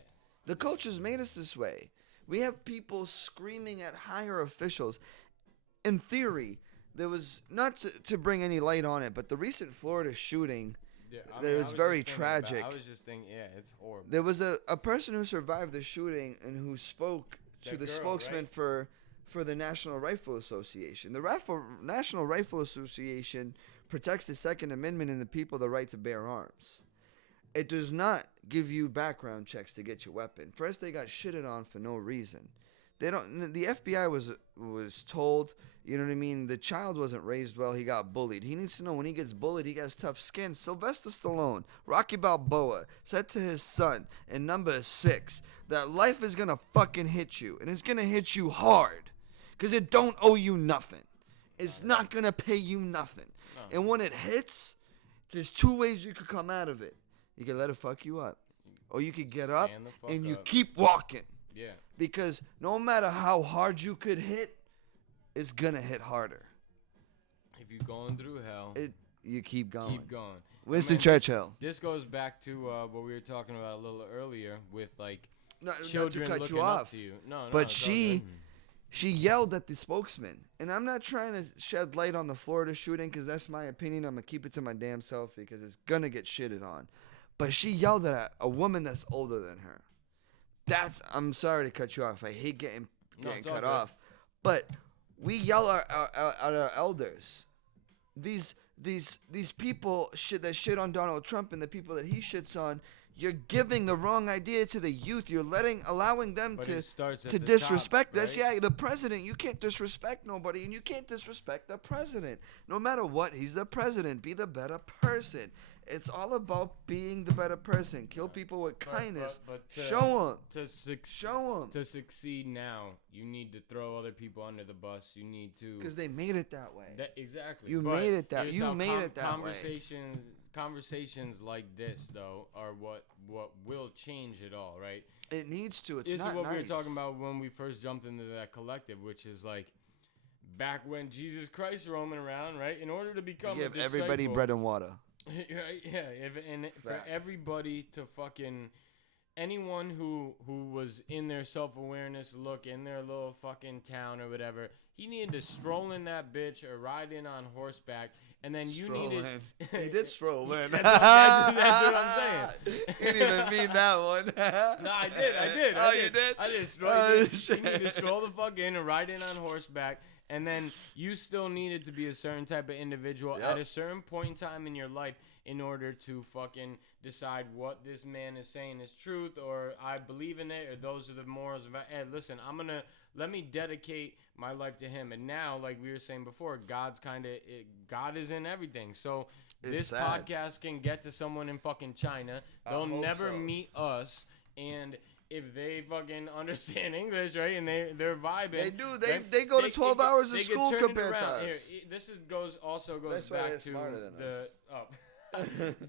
The culture's made us this way. We have people screaming at higher officials. In theory, there was, not to bring any light on it, but the recent Florida shooting, it was very tragic. I was just thinking, it's horrible. There was a person who survived the shooting and who spoke to the spokesman for the National Rifle Association. The National Rifle Association protects the Second Amendment and the people the right to bear arms. It does not give you background checks to get your weapon. First, they got shitted on for no reason. They don't. The FBI was told, you know what I mean. The child wasn't raised well. He got bullied. He needs to know when he gets bullied, he gets tough skin. Sylvester Stallone, Rocky Balboa, said to his son in number 6 that life is gonna fucking hit you, and it's gonna hit you hard, cause it don't owe you nothing. It's not gonna pay you nothing. No. And when it hits, there's 2 ways you could come out of it. You can let it fuck you up. Or you could get up and you keep walking. Yeah. Because no matter how hard you could hit, it's going to hit harder. If you're going through hell, you keep going. Keep going. Winston Churchill. This goes back to what we were talking about a little earlier with, like, not children to cut looking you up off. to you. No, but she yelled at the spokesman. And I'm not trying to shed light on the Florida shooting because that's my opinion. I'm going to keep it to my damn self because it's going to get shitted on. But she yelled at a woman that's older than her. I'm sorry to cut you off. I hate getting cut off. But we yell at our elders. These people that shit on Donald Trump and the people that he shits on, you're giving the wrong idea to the youth. You're allowing them to disrespect us. Right? Yeah, the president, you can't disrespect nobody, and you can't disrespect the president. No matter what, he's the president. Be the better person. It's all about being the better person. Kill people with kindness. But show them. Show them. To succeed now, you need to throw other people under the bus. You need to. Because they made it that way. Exactly. You made it that way. Conversations like this, though, are what will change it all, right? It needs to. It's this not is what nice. we were talking about when we first jumped into that collective, which is like back when Jesus Christ roaming around, right? In order to become a disciple, everybody bread and water. Right, yeah, for everybody to fucking anyone who was in their self-awareness look in their little fucking town or whatever, he needed to stroll in that bitch or ride in on horseback, and then he did stroll in. That's what I'm saying. You didn't even mean that one. No, I did. You did? I did stroll. You need to stroll the fuck in and ride in on horseback. And then you still needed to be a certain type of individual at a certain point in time in your life in order to fucking decide what this man is saying is truth, or I believe in it, or those are the morals of hey, listen, let me dedicate my life to him. And now, like we were saying before, God is in everything. So this podcast can get to someone in fucking China. They'll never meet us, and if they fucking understand English, right, and they're vibing, they do. They go to 12 hours of school compared to us. Here, this goes That's back why they're to smarter than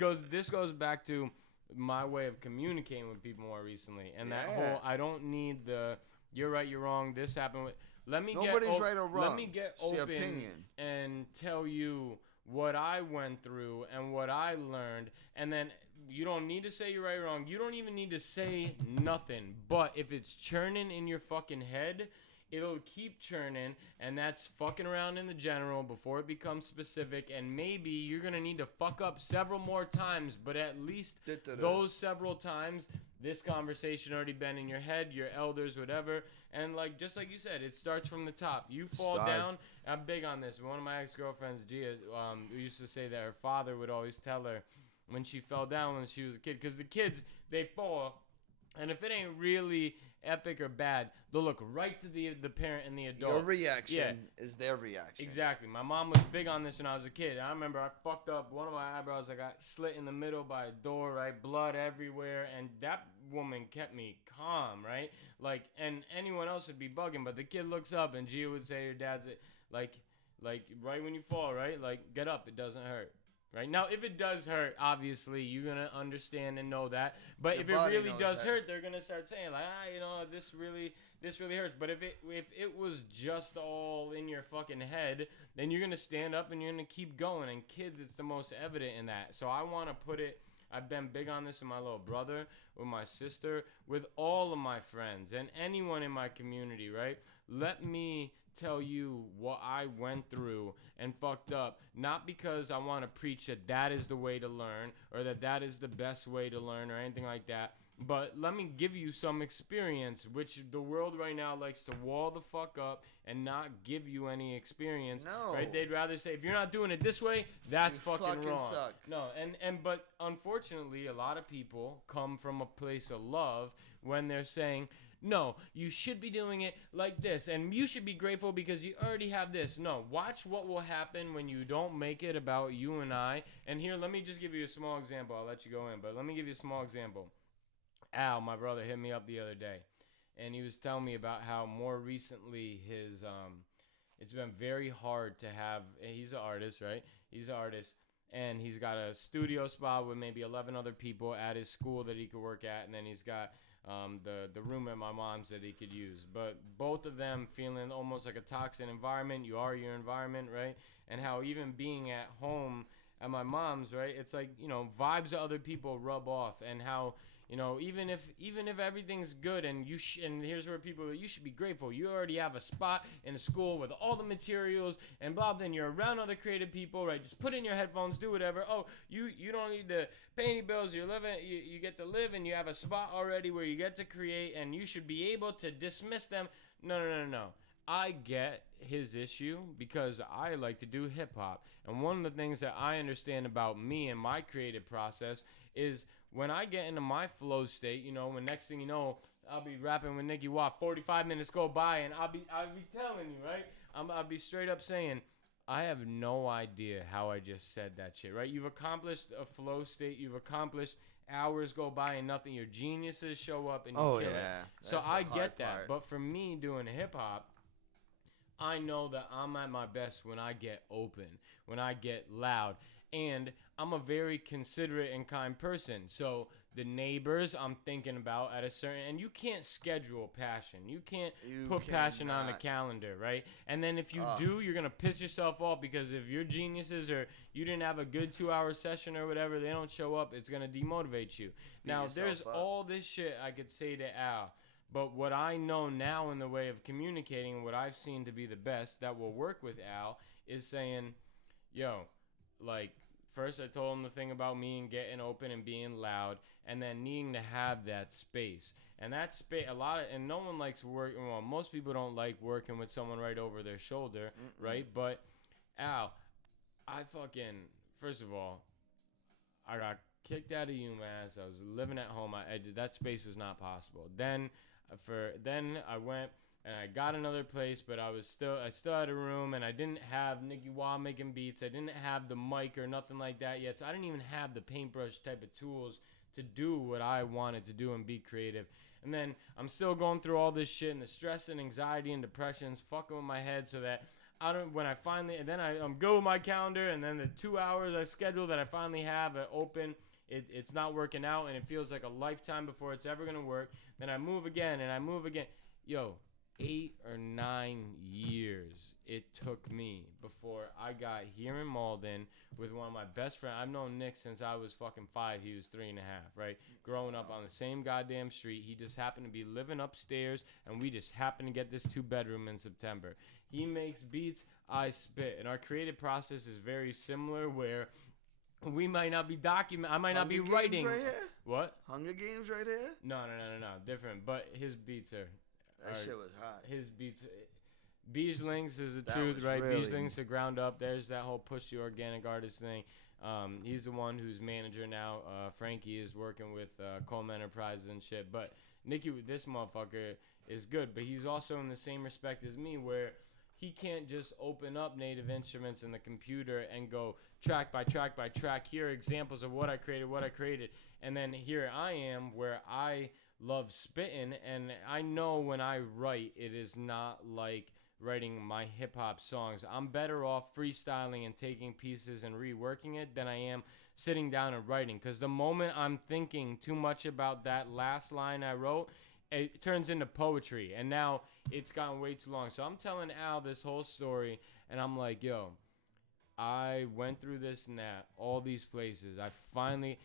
us. This goes back to my way of communicating with people more recently, and that whole I don't need the you're right, you're wrong. This happened. Nobody's right or wrong. Let me get It's the open opinion. and tell you what I went through and what I learned, and then you don't need to say you're right or wrong. You don't even need to say nothing. But if it's churning in your fucking head, it'll keep churning, and that's fucking around in the general before it becomes specific, and maybe you're going to need to fuck up several more times, but at least those several times, this conversation already been in your head, your elders, whatever, and like just like you said, it starts from the top. You fall down. I'm big on this. One of my ex-girlfriends, Gia, used to say that her father would always tell her when she fell down when she was a kid, because the kids, they fall, and if it ain't really epic or bad, they'll look right to the parent and the adult. Your reaction is their reaction. Exactly. My mom was big on this when I was a kid. I remember I fucked up one of my eyebrows. I got slit in the middle by a door, right? Blood everywhere. And that woman kept me calm, right? Like, and anyone else would be bugging, but the kid looks up and Gia would say, your dad's, like right when you fall, right? Like, get up. It doesn't hurt. Right? Now, if it does hurt, obviously, you're going to understand and know that. But if it really does hurt, they're going to start saying, like, this really hurts. But if it was just all in your fucking head, then you're going to stand up and you're going to keep going. And kids, it's the most evident in that. So I want to put it, I've been big on this with my little brother, with my sister, with all of my friends, and anyone in my community, right? Let me tell you what I went through and fucked up, not because I want to preach that is the way to learn or that is the best way to learn or anything like that, but let me give you some experience, which the world right now likes to wall the fuck up and not give you any experience. No. Right? They'd rather say, if you're not doing it this way, that's fucking wrong. Suck. No, but unfortunately, a lot of people come from a place of love when they're saying, no, you should be doing it like this, and you should be grateful because you already have this. No, watch what will happen when you don't make it about you and I. And here, let me just give you a small example. I'll let you go in, but let me give you a small example. Al, my brother, hit me up the other day, and he was telling me about how more recently it's been very hard to have. He's an artist, right? He's an artist, and he's got a studio spot with maybe 11 other people at his school that he could work at, and then he's got the room at my mom's that he could use. But both of them feeling almost like a toxic environment. You are your environment, right? And how even being at home at my mom's, right? It's like, vibes of other people rub off, and how, even if everything's good, and and here's where you should be grateful. You already have a spot in a school with all the materials and blah, then you're around other creative people, right? Just put in your headphones, do whatever. Oh, you don't need to pay any bills. You're living, you get to live, and you have a spot already where you get to create, and you should be able to dismiss them. No. I get his issue because I like to do hip hop. And one of the things that I understand about me and my creative process is when I get into my flow state, when next thing you know, I'll be rapping with Nicky Watt, 45 minutes go by, and I'll be telling you, right? I'll be straight up saying, I have no idea how I just said that shit, right? You've accomplished a flow state. You've accomplished hours go by and nothing. Your geniuses show up and you kill it. So I get that. But for me doing hip hop, I know that I'm at my best when I get open, when I get loud. And I'm a very considerate and kind person. So the neighbors I'm thinking about at a certain... And you can't schedule passion. You can't put passion on a calendar, right? And then if you do, you're going to piss yourself off because if your geniuses or you didn't have a good 2-hour session or whatever, they don't show up, it's going to demotivate you. Now, there's all this shit I could say to Al. But what I know now in the way of communicating, what I've seen to be the best that will work with Al is saying, first I told him the thing about me and getting open and being loud, and then needing to have that space. And that space, and no one likes working, well, most people don't like working with someone right over their shoulder, right? But Al, first of all, I got kicked out of UMass. I was living at home. That space was not possible. Then I went and I got another place, but I still had a room, and I didn't have Nicky Watt making beats. I didn't have the mic or nothing like that yet, so I didn't even have the paintbrush type of tools to do what I wanted to do and be creative. And then I'm still going through all this shit, and the stress and anxiety and depression's fucking with my head, so that I'm good with my calendar, and then the 2 hours I schedule that I finally have open, it's not working out, and it feels like a lifetime before it's ever going to work. Then I move again, and I move again. Yo, 8 or 9 years it took me before I got here in Malden with one of my best friends. I've known Nick since I was fucking 5. He was 3.5, right? Growing up on the same goddamn street. He just happened to be living upstairs, and we just happened to get this 2-bedroom in September. He makes beats, I spit. And our creative process is very similar where we might not be I might not be writing. Right here? What? Hunger Games right here? No. Different. But his beats are... That shit was hot. His beats... Beige Links is the That truth, was right? really... Beige Links are ground up. There's that whole push the organic artist thing. He's the one who's manager now. Frankie is working with Coleman Enterprises and shit. But Nicky, this motherfucker, is good. But he's also in the same respect as me, where he can't just open up Native Instruments in the computer and go track by track by track. Here are examples of what I created. And then here I am where I love spitting. And I know when I write, it is not like writing my hip-hop songs. I'm better off freestyling and taking pieces and reworking it than I am sitting down and writing. Because the moment I'm thinking too much about that last line I wrote, it turns into poetry. And now it's gotten way too long. So I'm telling Al this whole story, and I'm like, yo, I went through this and that, all these places. I finally,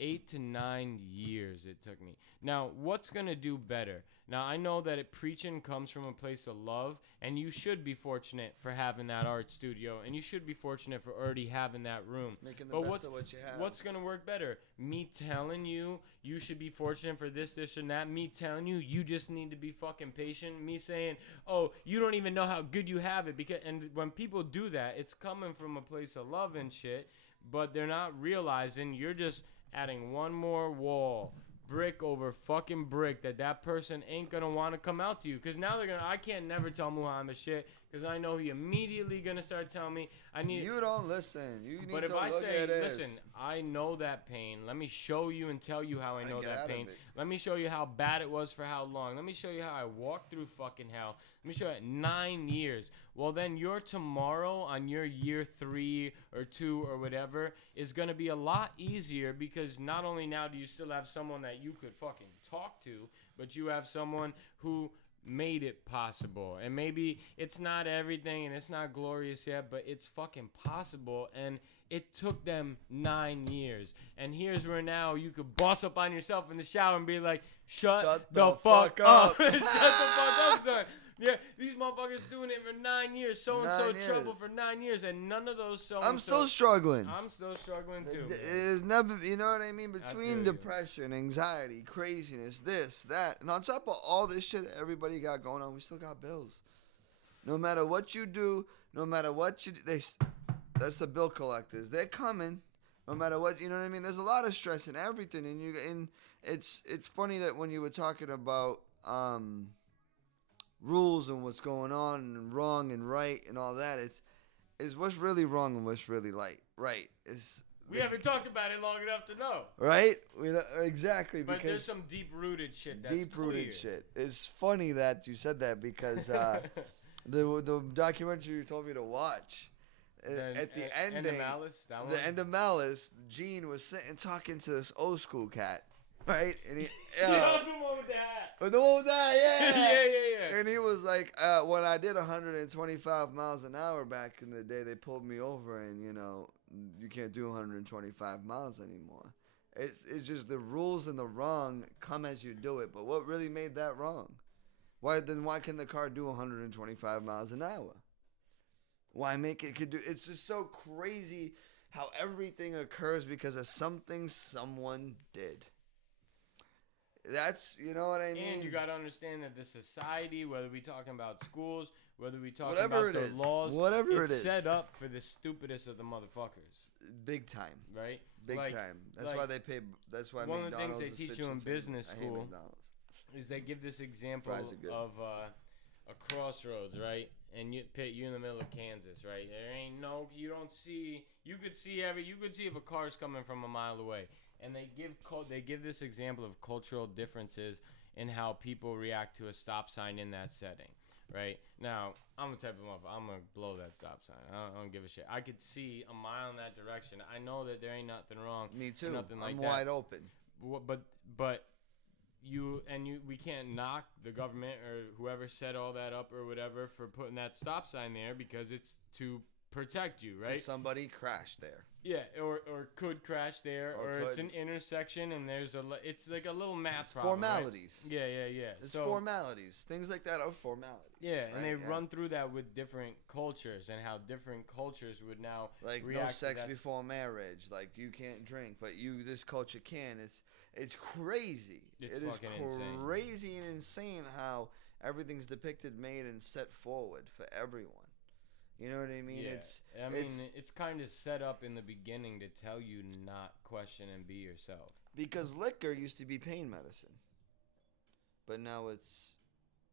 8 to 9 years it took me. Now, what's going to do better? Now, I know that preaching comes from a place of love, and you should be fortunate for having that art studio, and you should be fortunate for already having that room. Making the best of what you have. What's going to work better? Me telling you you should be fortunate for this, and that. Me telling you you just need to be fucking patient. Me saying, oh, you don't even know how good you have it. And when people do that, it's coming from a place of love and shit, but they're not realizing you're just adding one more wall, brick over fucking brick, that person ain't gonna want to come out to you. Because now I can't never tell Muhammad shit, because I know he immediately gonna start telling me you don't listen. You need but to if I look say, at this. listen, I know that pain. Let me show you and tell you how I know that pain. Let me show you how bad it was for how long. Let me show you how I walked through fucking hell. Let me show you 9 years. Well, then your tomorrow on your year 3 or 2 or whatever is going to be a lot easier, because not only now do you still have someone that you could fucking talk to, but you have someone who made it possible. And maybe it's not everything and it's not glorious yet, but it's fucking possible. And it took them 9 years. And here's where now you could boss up on yourself in the shower and be like, shut the fuck up. Shut the fuck up, son. Yeah, these motherfuckers doing it for 9 years. So-and-so trouble for 9 years. And none of those so-and-so. I'm still struggling. I'm still struggling too. It's never, you know what I mean? Between depression, anxiety, craziness, this, that. And on top of all this shit everybody got going on, we still got bills. No matter what you do, no matter what you do, that's the bill collectors. They're coming. No matter what, you know what I mean? There's a lot of stress in everything. And it's funny that when you were talking about rules and what's going on and wrong and right and all that, is what's really wrong and what's really right. We haven't talked about it long enough to know. Right? Exactly. But there's some deep-rooted shit that's deep-rooted shit. It's funny that you said that, because the documentary you told me to watch, at the ending, End of Malice, that one? The End of Malice, Gene was sitting talking to this old school cat, right? And he, the one with the hat. The one with that, yeah. yeah. And he was like, when I did 125 miles an hour back in the day, they pulled me over, and you can't do 125 miles anymore. It's just the rules and the wrong come as you do it. But what really made that wrong? Why can the car do 125 miles an hour? Why make it could do? It's just so crazy how everything occurs because of something someone did. That's, you know what I mean? And you got to understand that the society, whether we talking about schools, whether we talking whatever about the laws, it's set up for the stupidest of the motherfuckers. Big time. Right? Big time. That's why they pay. That's why one McDonald's of the things they teach you in business school is they give this example of a crossroads, right? And you in the middle of Kansas, right? There ain't you could see if a car's coming from a mile away. And they give this example of cultural differences in how people react to a stop sign in that setting, right? Now, I'm the type of motherfucker, I'm gonna blow that stop sign. I don't give a shit. I could see a mile in that direction. I know that there ain't nothing wrong. Me too. Nothing like I'm that. wide open. But we can't knock the government or whoever set all that up or whatever for putting that stop sign there because it's to protect you, right? Somebody crashed there. Yeah, or could crash there, or it's an intersection and it's like a little math problem. Formalities. Right? Yeah. It's formalities. Things like that are formalities. Yeah, right? And they run through that with different cultures and how different cultures would now like react no sex to before marriage. Like you can't drink, but this culture can. It's crazy. It's fucking crazy and insane how everything's depicted, made, and set forward for everyone. You know what I mean? Yeah. It's kind of set up in the beginning to tell you not question and be yourself. Because liquor used to be pain medicine. But now it's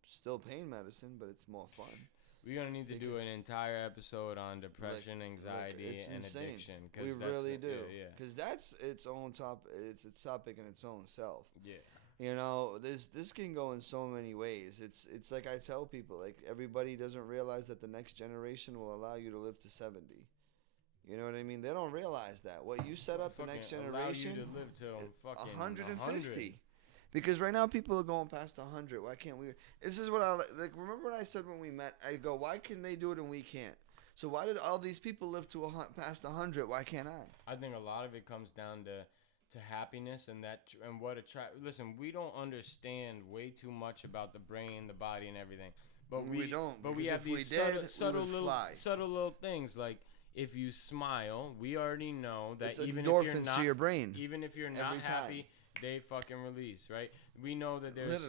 still pain medicine, but it's more fun. We're going to need to do an entire episode on depression, anxiety, and addiction. We really do. Because that's its own topic. It's a topic in its own self. Yeah. You know, this can go in so many ways. It's like I tell people, like everybody doesn't realize that the next generation will allow you to live to 70. You know what I mean? They don't realize that. What you set up the next generation, allow you to live till fucking 150. Because right now people are going past 100. Why can't we? This is what I like. Remember when I said when we met, I go, why can they do it and we can't? So why did all these people live to past 100? Why can't I? I think a lot of it comes down to happiness and what attract. Listen, we don't understand way too much about the brain, the body, and everything. But we don't. But we have these subtle little things like if you smile, we already know that even if you're not to your brain, even if you're not happy, they fucking release, right? We know that there's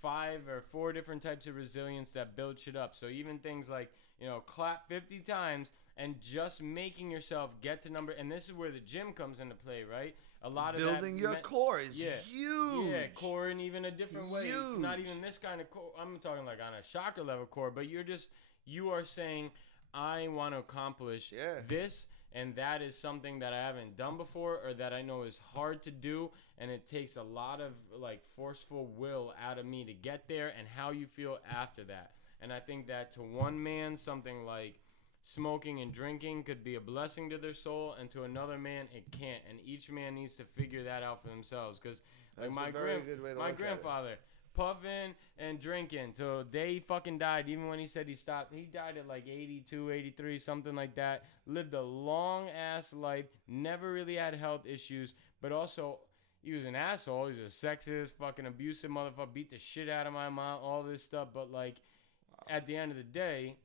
5 or 4 different types of resilience that build shit up. So even things like, clap 50 times and just making yourself get to number, and this is where the gym comes into play, right? A lot of building your core is huge. Yeah, core in even a different way. Not even this kind of core. I'm talking like on a chakra level core, but you are saying, I want to accomplish this, and that is something that I haven't done before or that I know is hard to do, and it takes a lot of like forceful will out of me to get there, and how you feel after that. And I think that to one man, something like smoking and drinking could be a blessing to their soul, and to another man it can't, and each man needs to figure that out for themselves. Because like my grandfather puffing and drinking till the day he fucking died. Even when he said he stopped, he died at like 82, 83, something like that. Lived a long ass life, never really had health issues, but also he was an asshole. He's a sexist, fucking abusive motherfucker, beat the shit out of my mom, all this stuff. But like at the end of the day,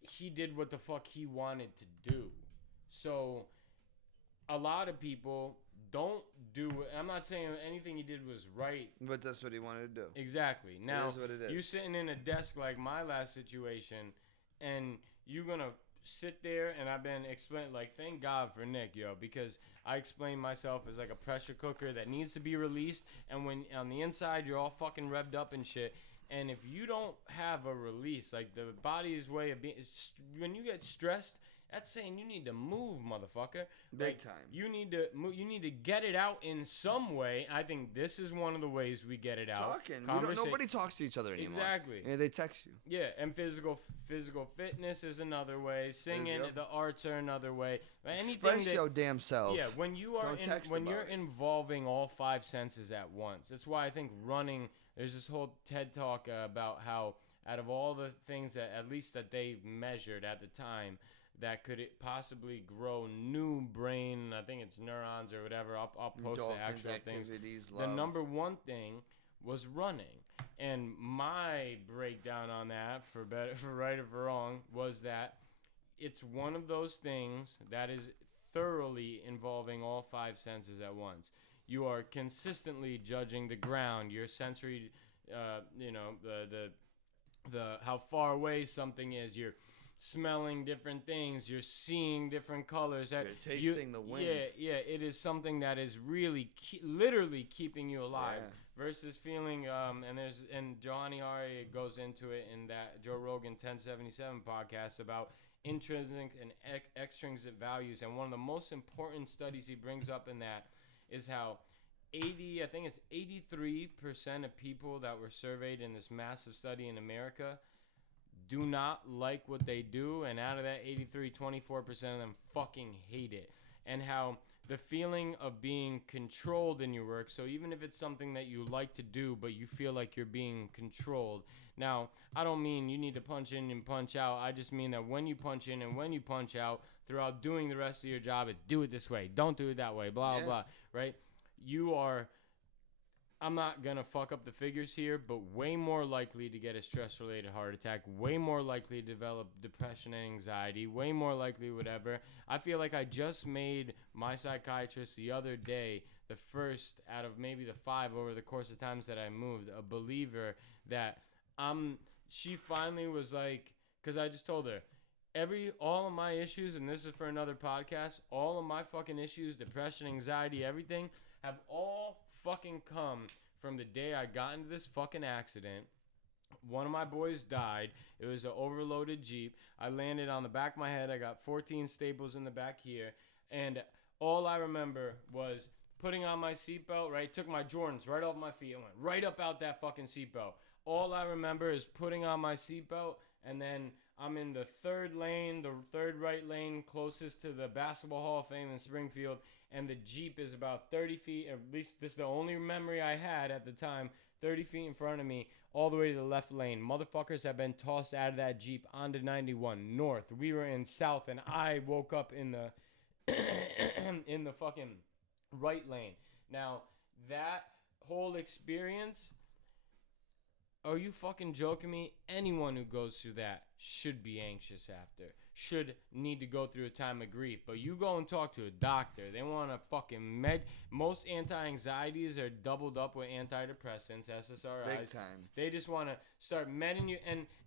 he did what the fuck he wanted to do. So a lot of people don't do it. I'm not saying anything he did was right, but that's what he wanted to do. Exactly. Now, it is what it is. You sitting in a desk like my last situation, and you're gonna sit there, and I've been explaining, like, thank God for Nick, because I explain myself as like a pressure cooker that needs to be released, and when on the inside you're all fucking revved up and shit. And if you don't have a release, like the body's way of being, when you get stressed, that's saying you need to move, motherfucker. Big time. You need to move. You need to get it out in some way. I think this is one of the ways we get it out. Talking. Nobody talks to each other anymore. Exactly. Yeah, they text you. Yeah, and physical fitness is another way. Singing, the arts are another way. Express your damn self. Yeah, when you're involving all 5 senses at once. That's why I think running. There's this whole TED talk about how out of all the things that at least that they measured at the time that could it possibly grow new brain, I think it's neurons or whatever. I'll post the actual things. The number one thing was running, and my breakdown on that, for right or for wrong, was that it's one of those things that is thoroughly involving all 5 senses at once. You are consistently judging the ground, your sensory, the how far away something is. You're smelling different things. You're seeing different colors. You're tasting the wind. Yeah. It is something that is really, literally keeping you alive. Yeah. Versus feeling, and Johnny Hari goes into it in that Joe Rogan 1077 podcast about intrinsic and extrinsic values. And one of the most important studies he brings up in that is how 83% of people that were surveyed in this massive study in America do not like what they do, and out of that 84% of them fucking hate it. And how the feeling of being controlled in your work. So even if it's something that you like to do, but you feel like you're being controlled. Now, I don't mean you need to punch in and punch out. I just mean that when you punch in and when you punch out throughout doing the rest of your job, it's do it this way. Don't do it that way, blah, blah, right? You are, I'm not going to fuck up the figures here, but way more likely to get a stress-related heart attack, way more likely to develop depression and anxiety, way more likely whatever. I feel like I just made my psychiatrist the other day, the first out of maybe the 5 over the course of times that I moved, a believer that she finally was like, because I just told her, all of my issues, and this is for another podcast, all of my fucking issues, depression, anxiety, everything, have all fucking come from the day I got into this fucking accident. One of my boys died. It was an overloaded Jeep. I landed on the back of my head. I got 14 staples in the back here. And all I remember was putting on my seatbelt, right? Took my Jordans right off my feet and went right up out that fucking seatbelt. All I remember is putting on my seatbelt, and then I'm in the third lane, the third right lane closest to the Basketball Hall of Fame in Springfield, and the Jeep is about 30 feet, at least this is the only memory I had at the time, 30 feet in front of me, all the way to the left lane. Motherfuckers have been tossed out of that Jeep onto 91 north. We were in south, and I woke up in the in the fucking right lane. Now, that whole experience, are you fucking joking me? Anyone who goes through that should be anxious after. Should need to go through a time of grief. But you go and talk to a doctor. They want to fucking most anti-anxieties are doubled up with antidepressants, SSRIs. Big time. They just want to start medding you.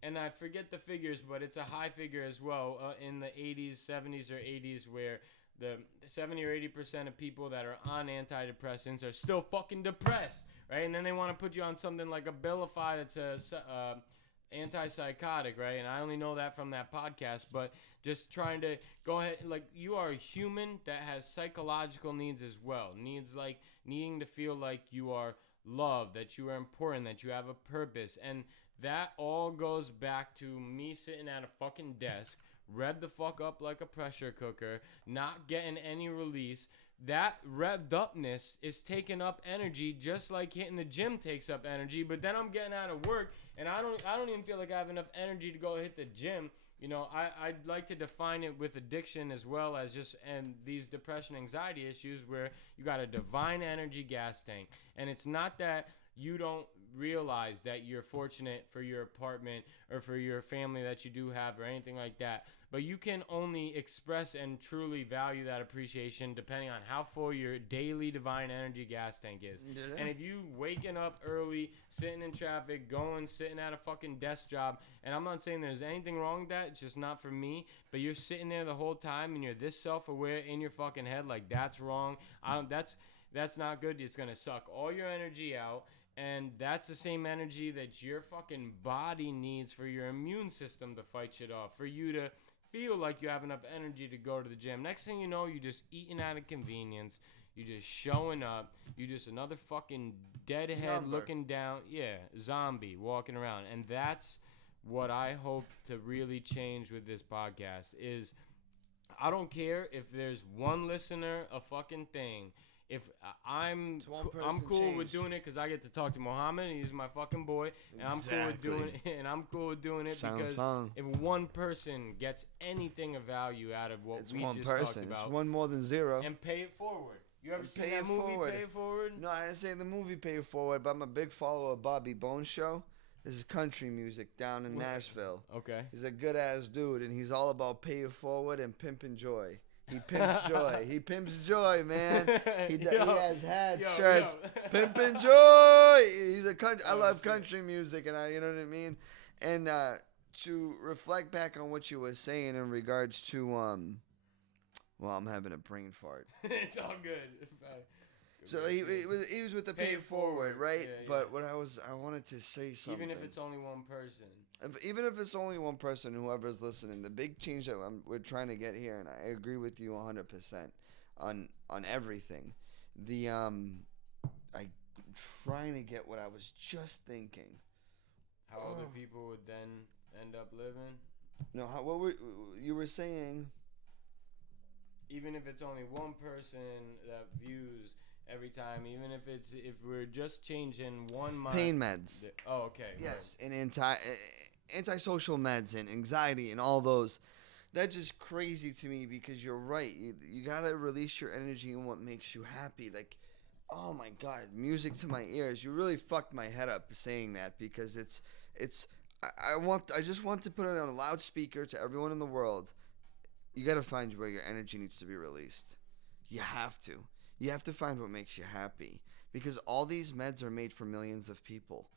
And I forget the figures, but it's a high figure as well in the 80s, 70s, or 80s where the 70 or 80% of people that are on antidepressants are still fucking depressed. Right, and then they want to put you on something like Abilify that's a antipsychotic, right? And I only know that from that podcast, but just trying to go ahead, like, you are a human that has psychological needs as well. Needs like needing to feel like you are loved, that you are important, that you have a purpose. And that all goes back to me sitting at a fucking desk, rev the fuck up like a pressure cooker, not getting any release. That revved upness is taking up energy, just like hitting the gym takes up energy. But then I'm getting out of work, and I don't even feel like I have enough energy to go hit the gym. You know, I'd like to define it with addiction as well as just and these depression, anxiety issues where you got a divine energy gas tank, and it's not that you don't realize that you're fortunate for your apartment or for your family that you do have or anything like that. But you can only express and truly value that appreciation depending on how full your daily divine energy gas tank is. Yeah. And if you waking up early, sitting in traffic, sitting at a fucking desk job, and I'm not saying there's anything wrong with that, it's just not for me, but you're sitting there the whole time and you're this self-aware in your fucking head, like that's wrong. That's not good. It's going to suck all your energy out. And that's the same energy that your fucking body needs for your immune system to fight shit off, for you to feel like you have enough energy to go to the gym. Next thing you know, you're just eating out of convenience. You're just showing up. You're just another fucking deadhead looking down. Yeah, zombie walking around. And that's what I hope to really change with this podcast is I don't care if there's one listener, a fucking thing. If I'm cool with doing it because I get to talk to Mohammed and he's my fucking boy, and I'm cool with doing it. And I'm cool with doing it because if one person gets anything of value out of what we just talked about, it's one more than zero, and pay it forward. You ever seen that movie, Pay It Forward? No, I didn't say the movie Pay It Forward, but I'm a big follower of Bobby Bones show. This is country music down in Nashville. Okay. He's a good ass dude, and he's all about pay it forward and pimping joy. He pimps joy. He pimps joy, man. He has had shirts. Pimpin' joy. He's a country. I love country music, and you know what I mean. And to reflect back on what you were saying in regards to well, I'm having a brain fart. It's all good. So he was with the pay it forward, right? Yeah, but what I wanted to say something. Even if it's only one person. Even if it's only one person, whoever's listening, the big change that we're trying to get here, and I agree with you 100% on everything. I'm trying to get what I was just thinking. How other people would then end up living? No, you were saying? even if it's only one person that views every time, even if we're just changing one mind. Pain meds. Oh, okay. Yes, and antisocial meds and anxiety and all those. That's just crazy to me because you're right. You gotta release your energy and what makes you happy. Like, oh my God, music to my ears. You really fucked my head up saying that because it's. I just want to put it on a loudspeaker to everyone in the world. You gotta find where your energy needs to be released. You have to. You have to find what makes you happy because all these meds are made for millions of people.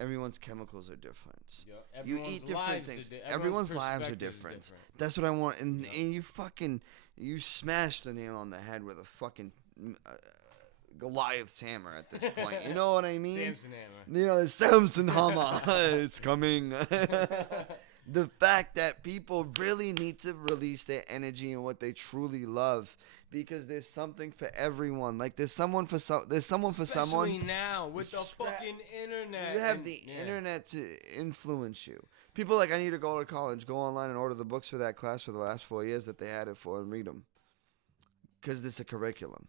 Everyone's chemicals are different. Yeah, you eat different things. Everyone's lives are different. That's what I want. And you smashed the nail on the head with a fucking Goliath's hammer at this point. You know what I mean? Samson hammer. You know, Samson hammer. It's coming. The fact that people really need to release their energy and what they truly love. Because there's something for everyone. Like there's someone for someone. Especially now with the fucking internet. You have the internet to influence you. People like I need to go to college, go online and order the books for that class for the last 4 years that they had it for and read them. Because it's a curriculum.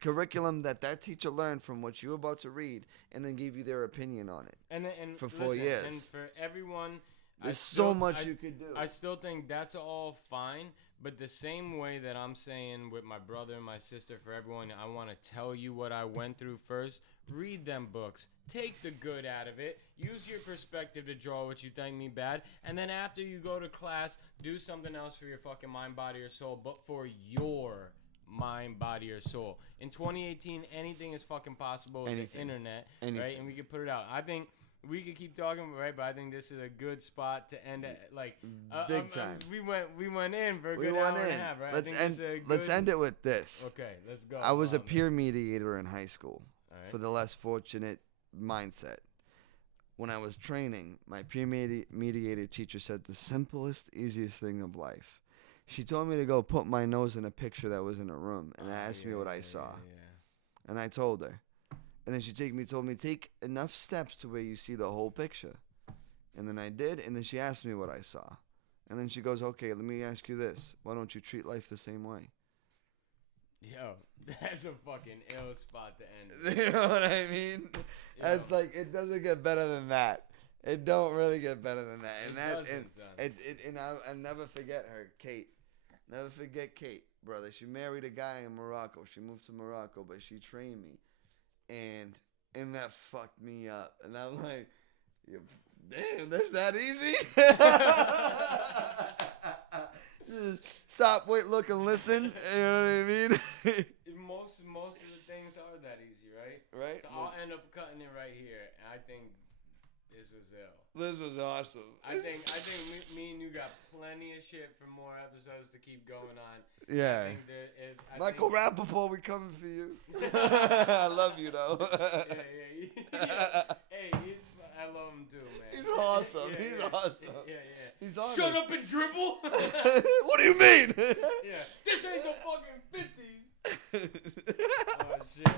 Curriculum that teacher learned from what you're about to read and then gave you their opinion on it. And for 4 years. And for everyone, there's so much you could do. I still think that's all fine. But the same way that I'm saying with my brother and my sister, for everyone, I want to tell you what I went through first. Read them books. Take the good out of it. Use your perspective to draw what you think me bad. And then after you go to class, do something else for your fucking mind, body, or soul, but for your mind, body, or soul. In 2018, anything is fucking possible with the internet, right? And we can put it out. I think we could keep talking, right? But I think this is a good spot to end it. Like big time. We went in for a good hour and a half, right? Let's end it with this. Okay, let's go. I was a peer mediator in high school for the less fortunate mindset. When I was training, my peer mediator teacher said the simplest, easiest thing of life. She told me to go put my nose in a picture that was in a room and asked me what I saw. And I told her. And then she told me, take enough steps to where you see the whole picture. And then I did, and then she asked me what I saw. And then she goes, okay, let me ask you this. Why don't you treat life the same way? Yo, that's a fucking ill spot to end. You know what I mean? It's like, it doesn't get better than that. It don't really get better than that. And I'll never forget her, Kate. Never forget Kate, brother. She married a guy in Morocco. She moved to Morocco, but she trained me. And that fucked me up. And I'm like, damn, that's that easy? Stop, wait, look, and listen. You know what I mean? Most of the things are that easy, right? Right. So I'll end up cutting it right here. And I think this was ill. This was awesome. I think me and you got plenty of shit for more episodes to keep going on. Yeah. Michael Rappaport, we coming for you. I love you though. Yeah. Hey, I love him too, man. He's awesome. He's awesome. Yeah. He's honest. Shut up and dribble. What do you mean? Yeah. This ain't the fucking 50s. Oh shit.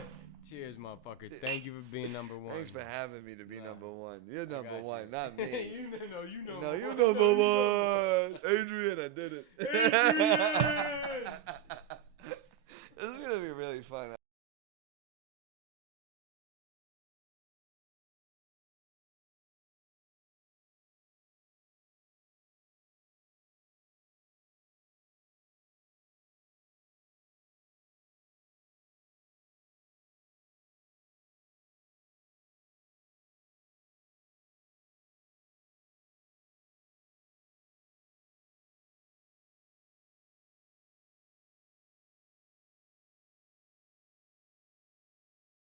Cheers, motherfucker. Thank you for being number one. Thanks for having me to be number one. You're number one, not me. You know. No, you're number one. Adrian, I did it. Adrian! This is going to be really fun.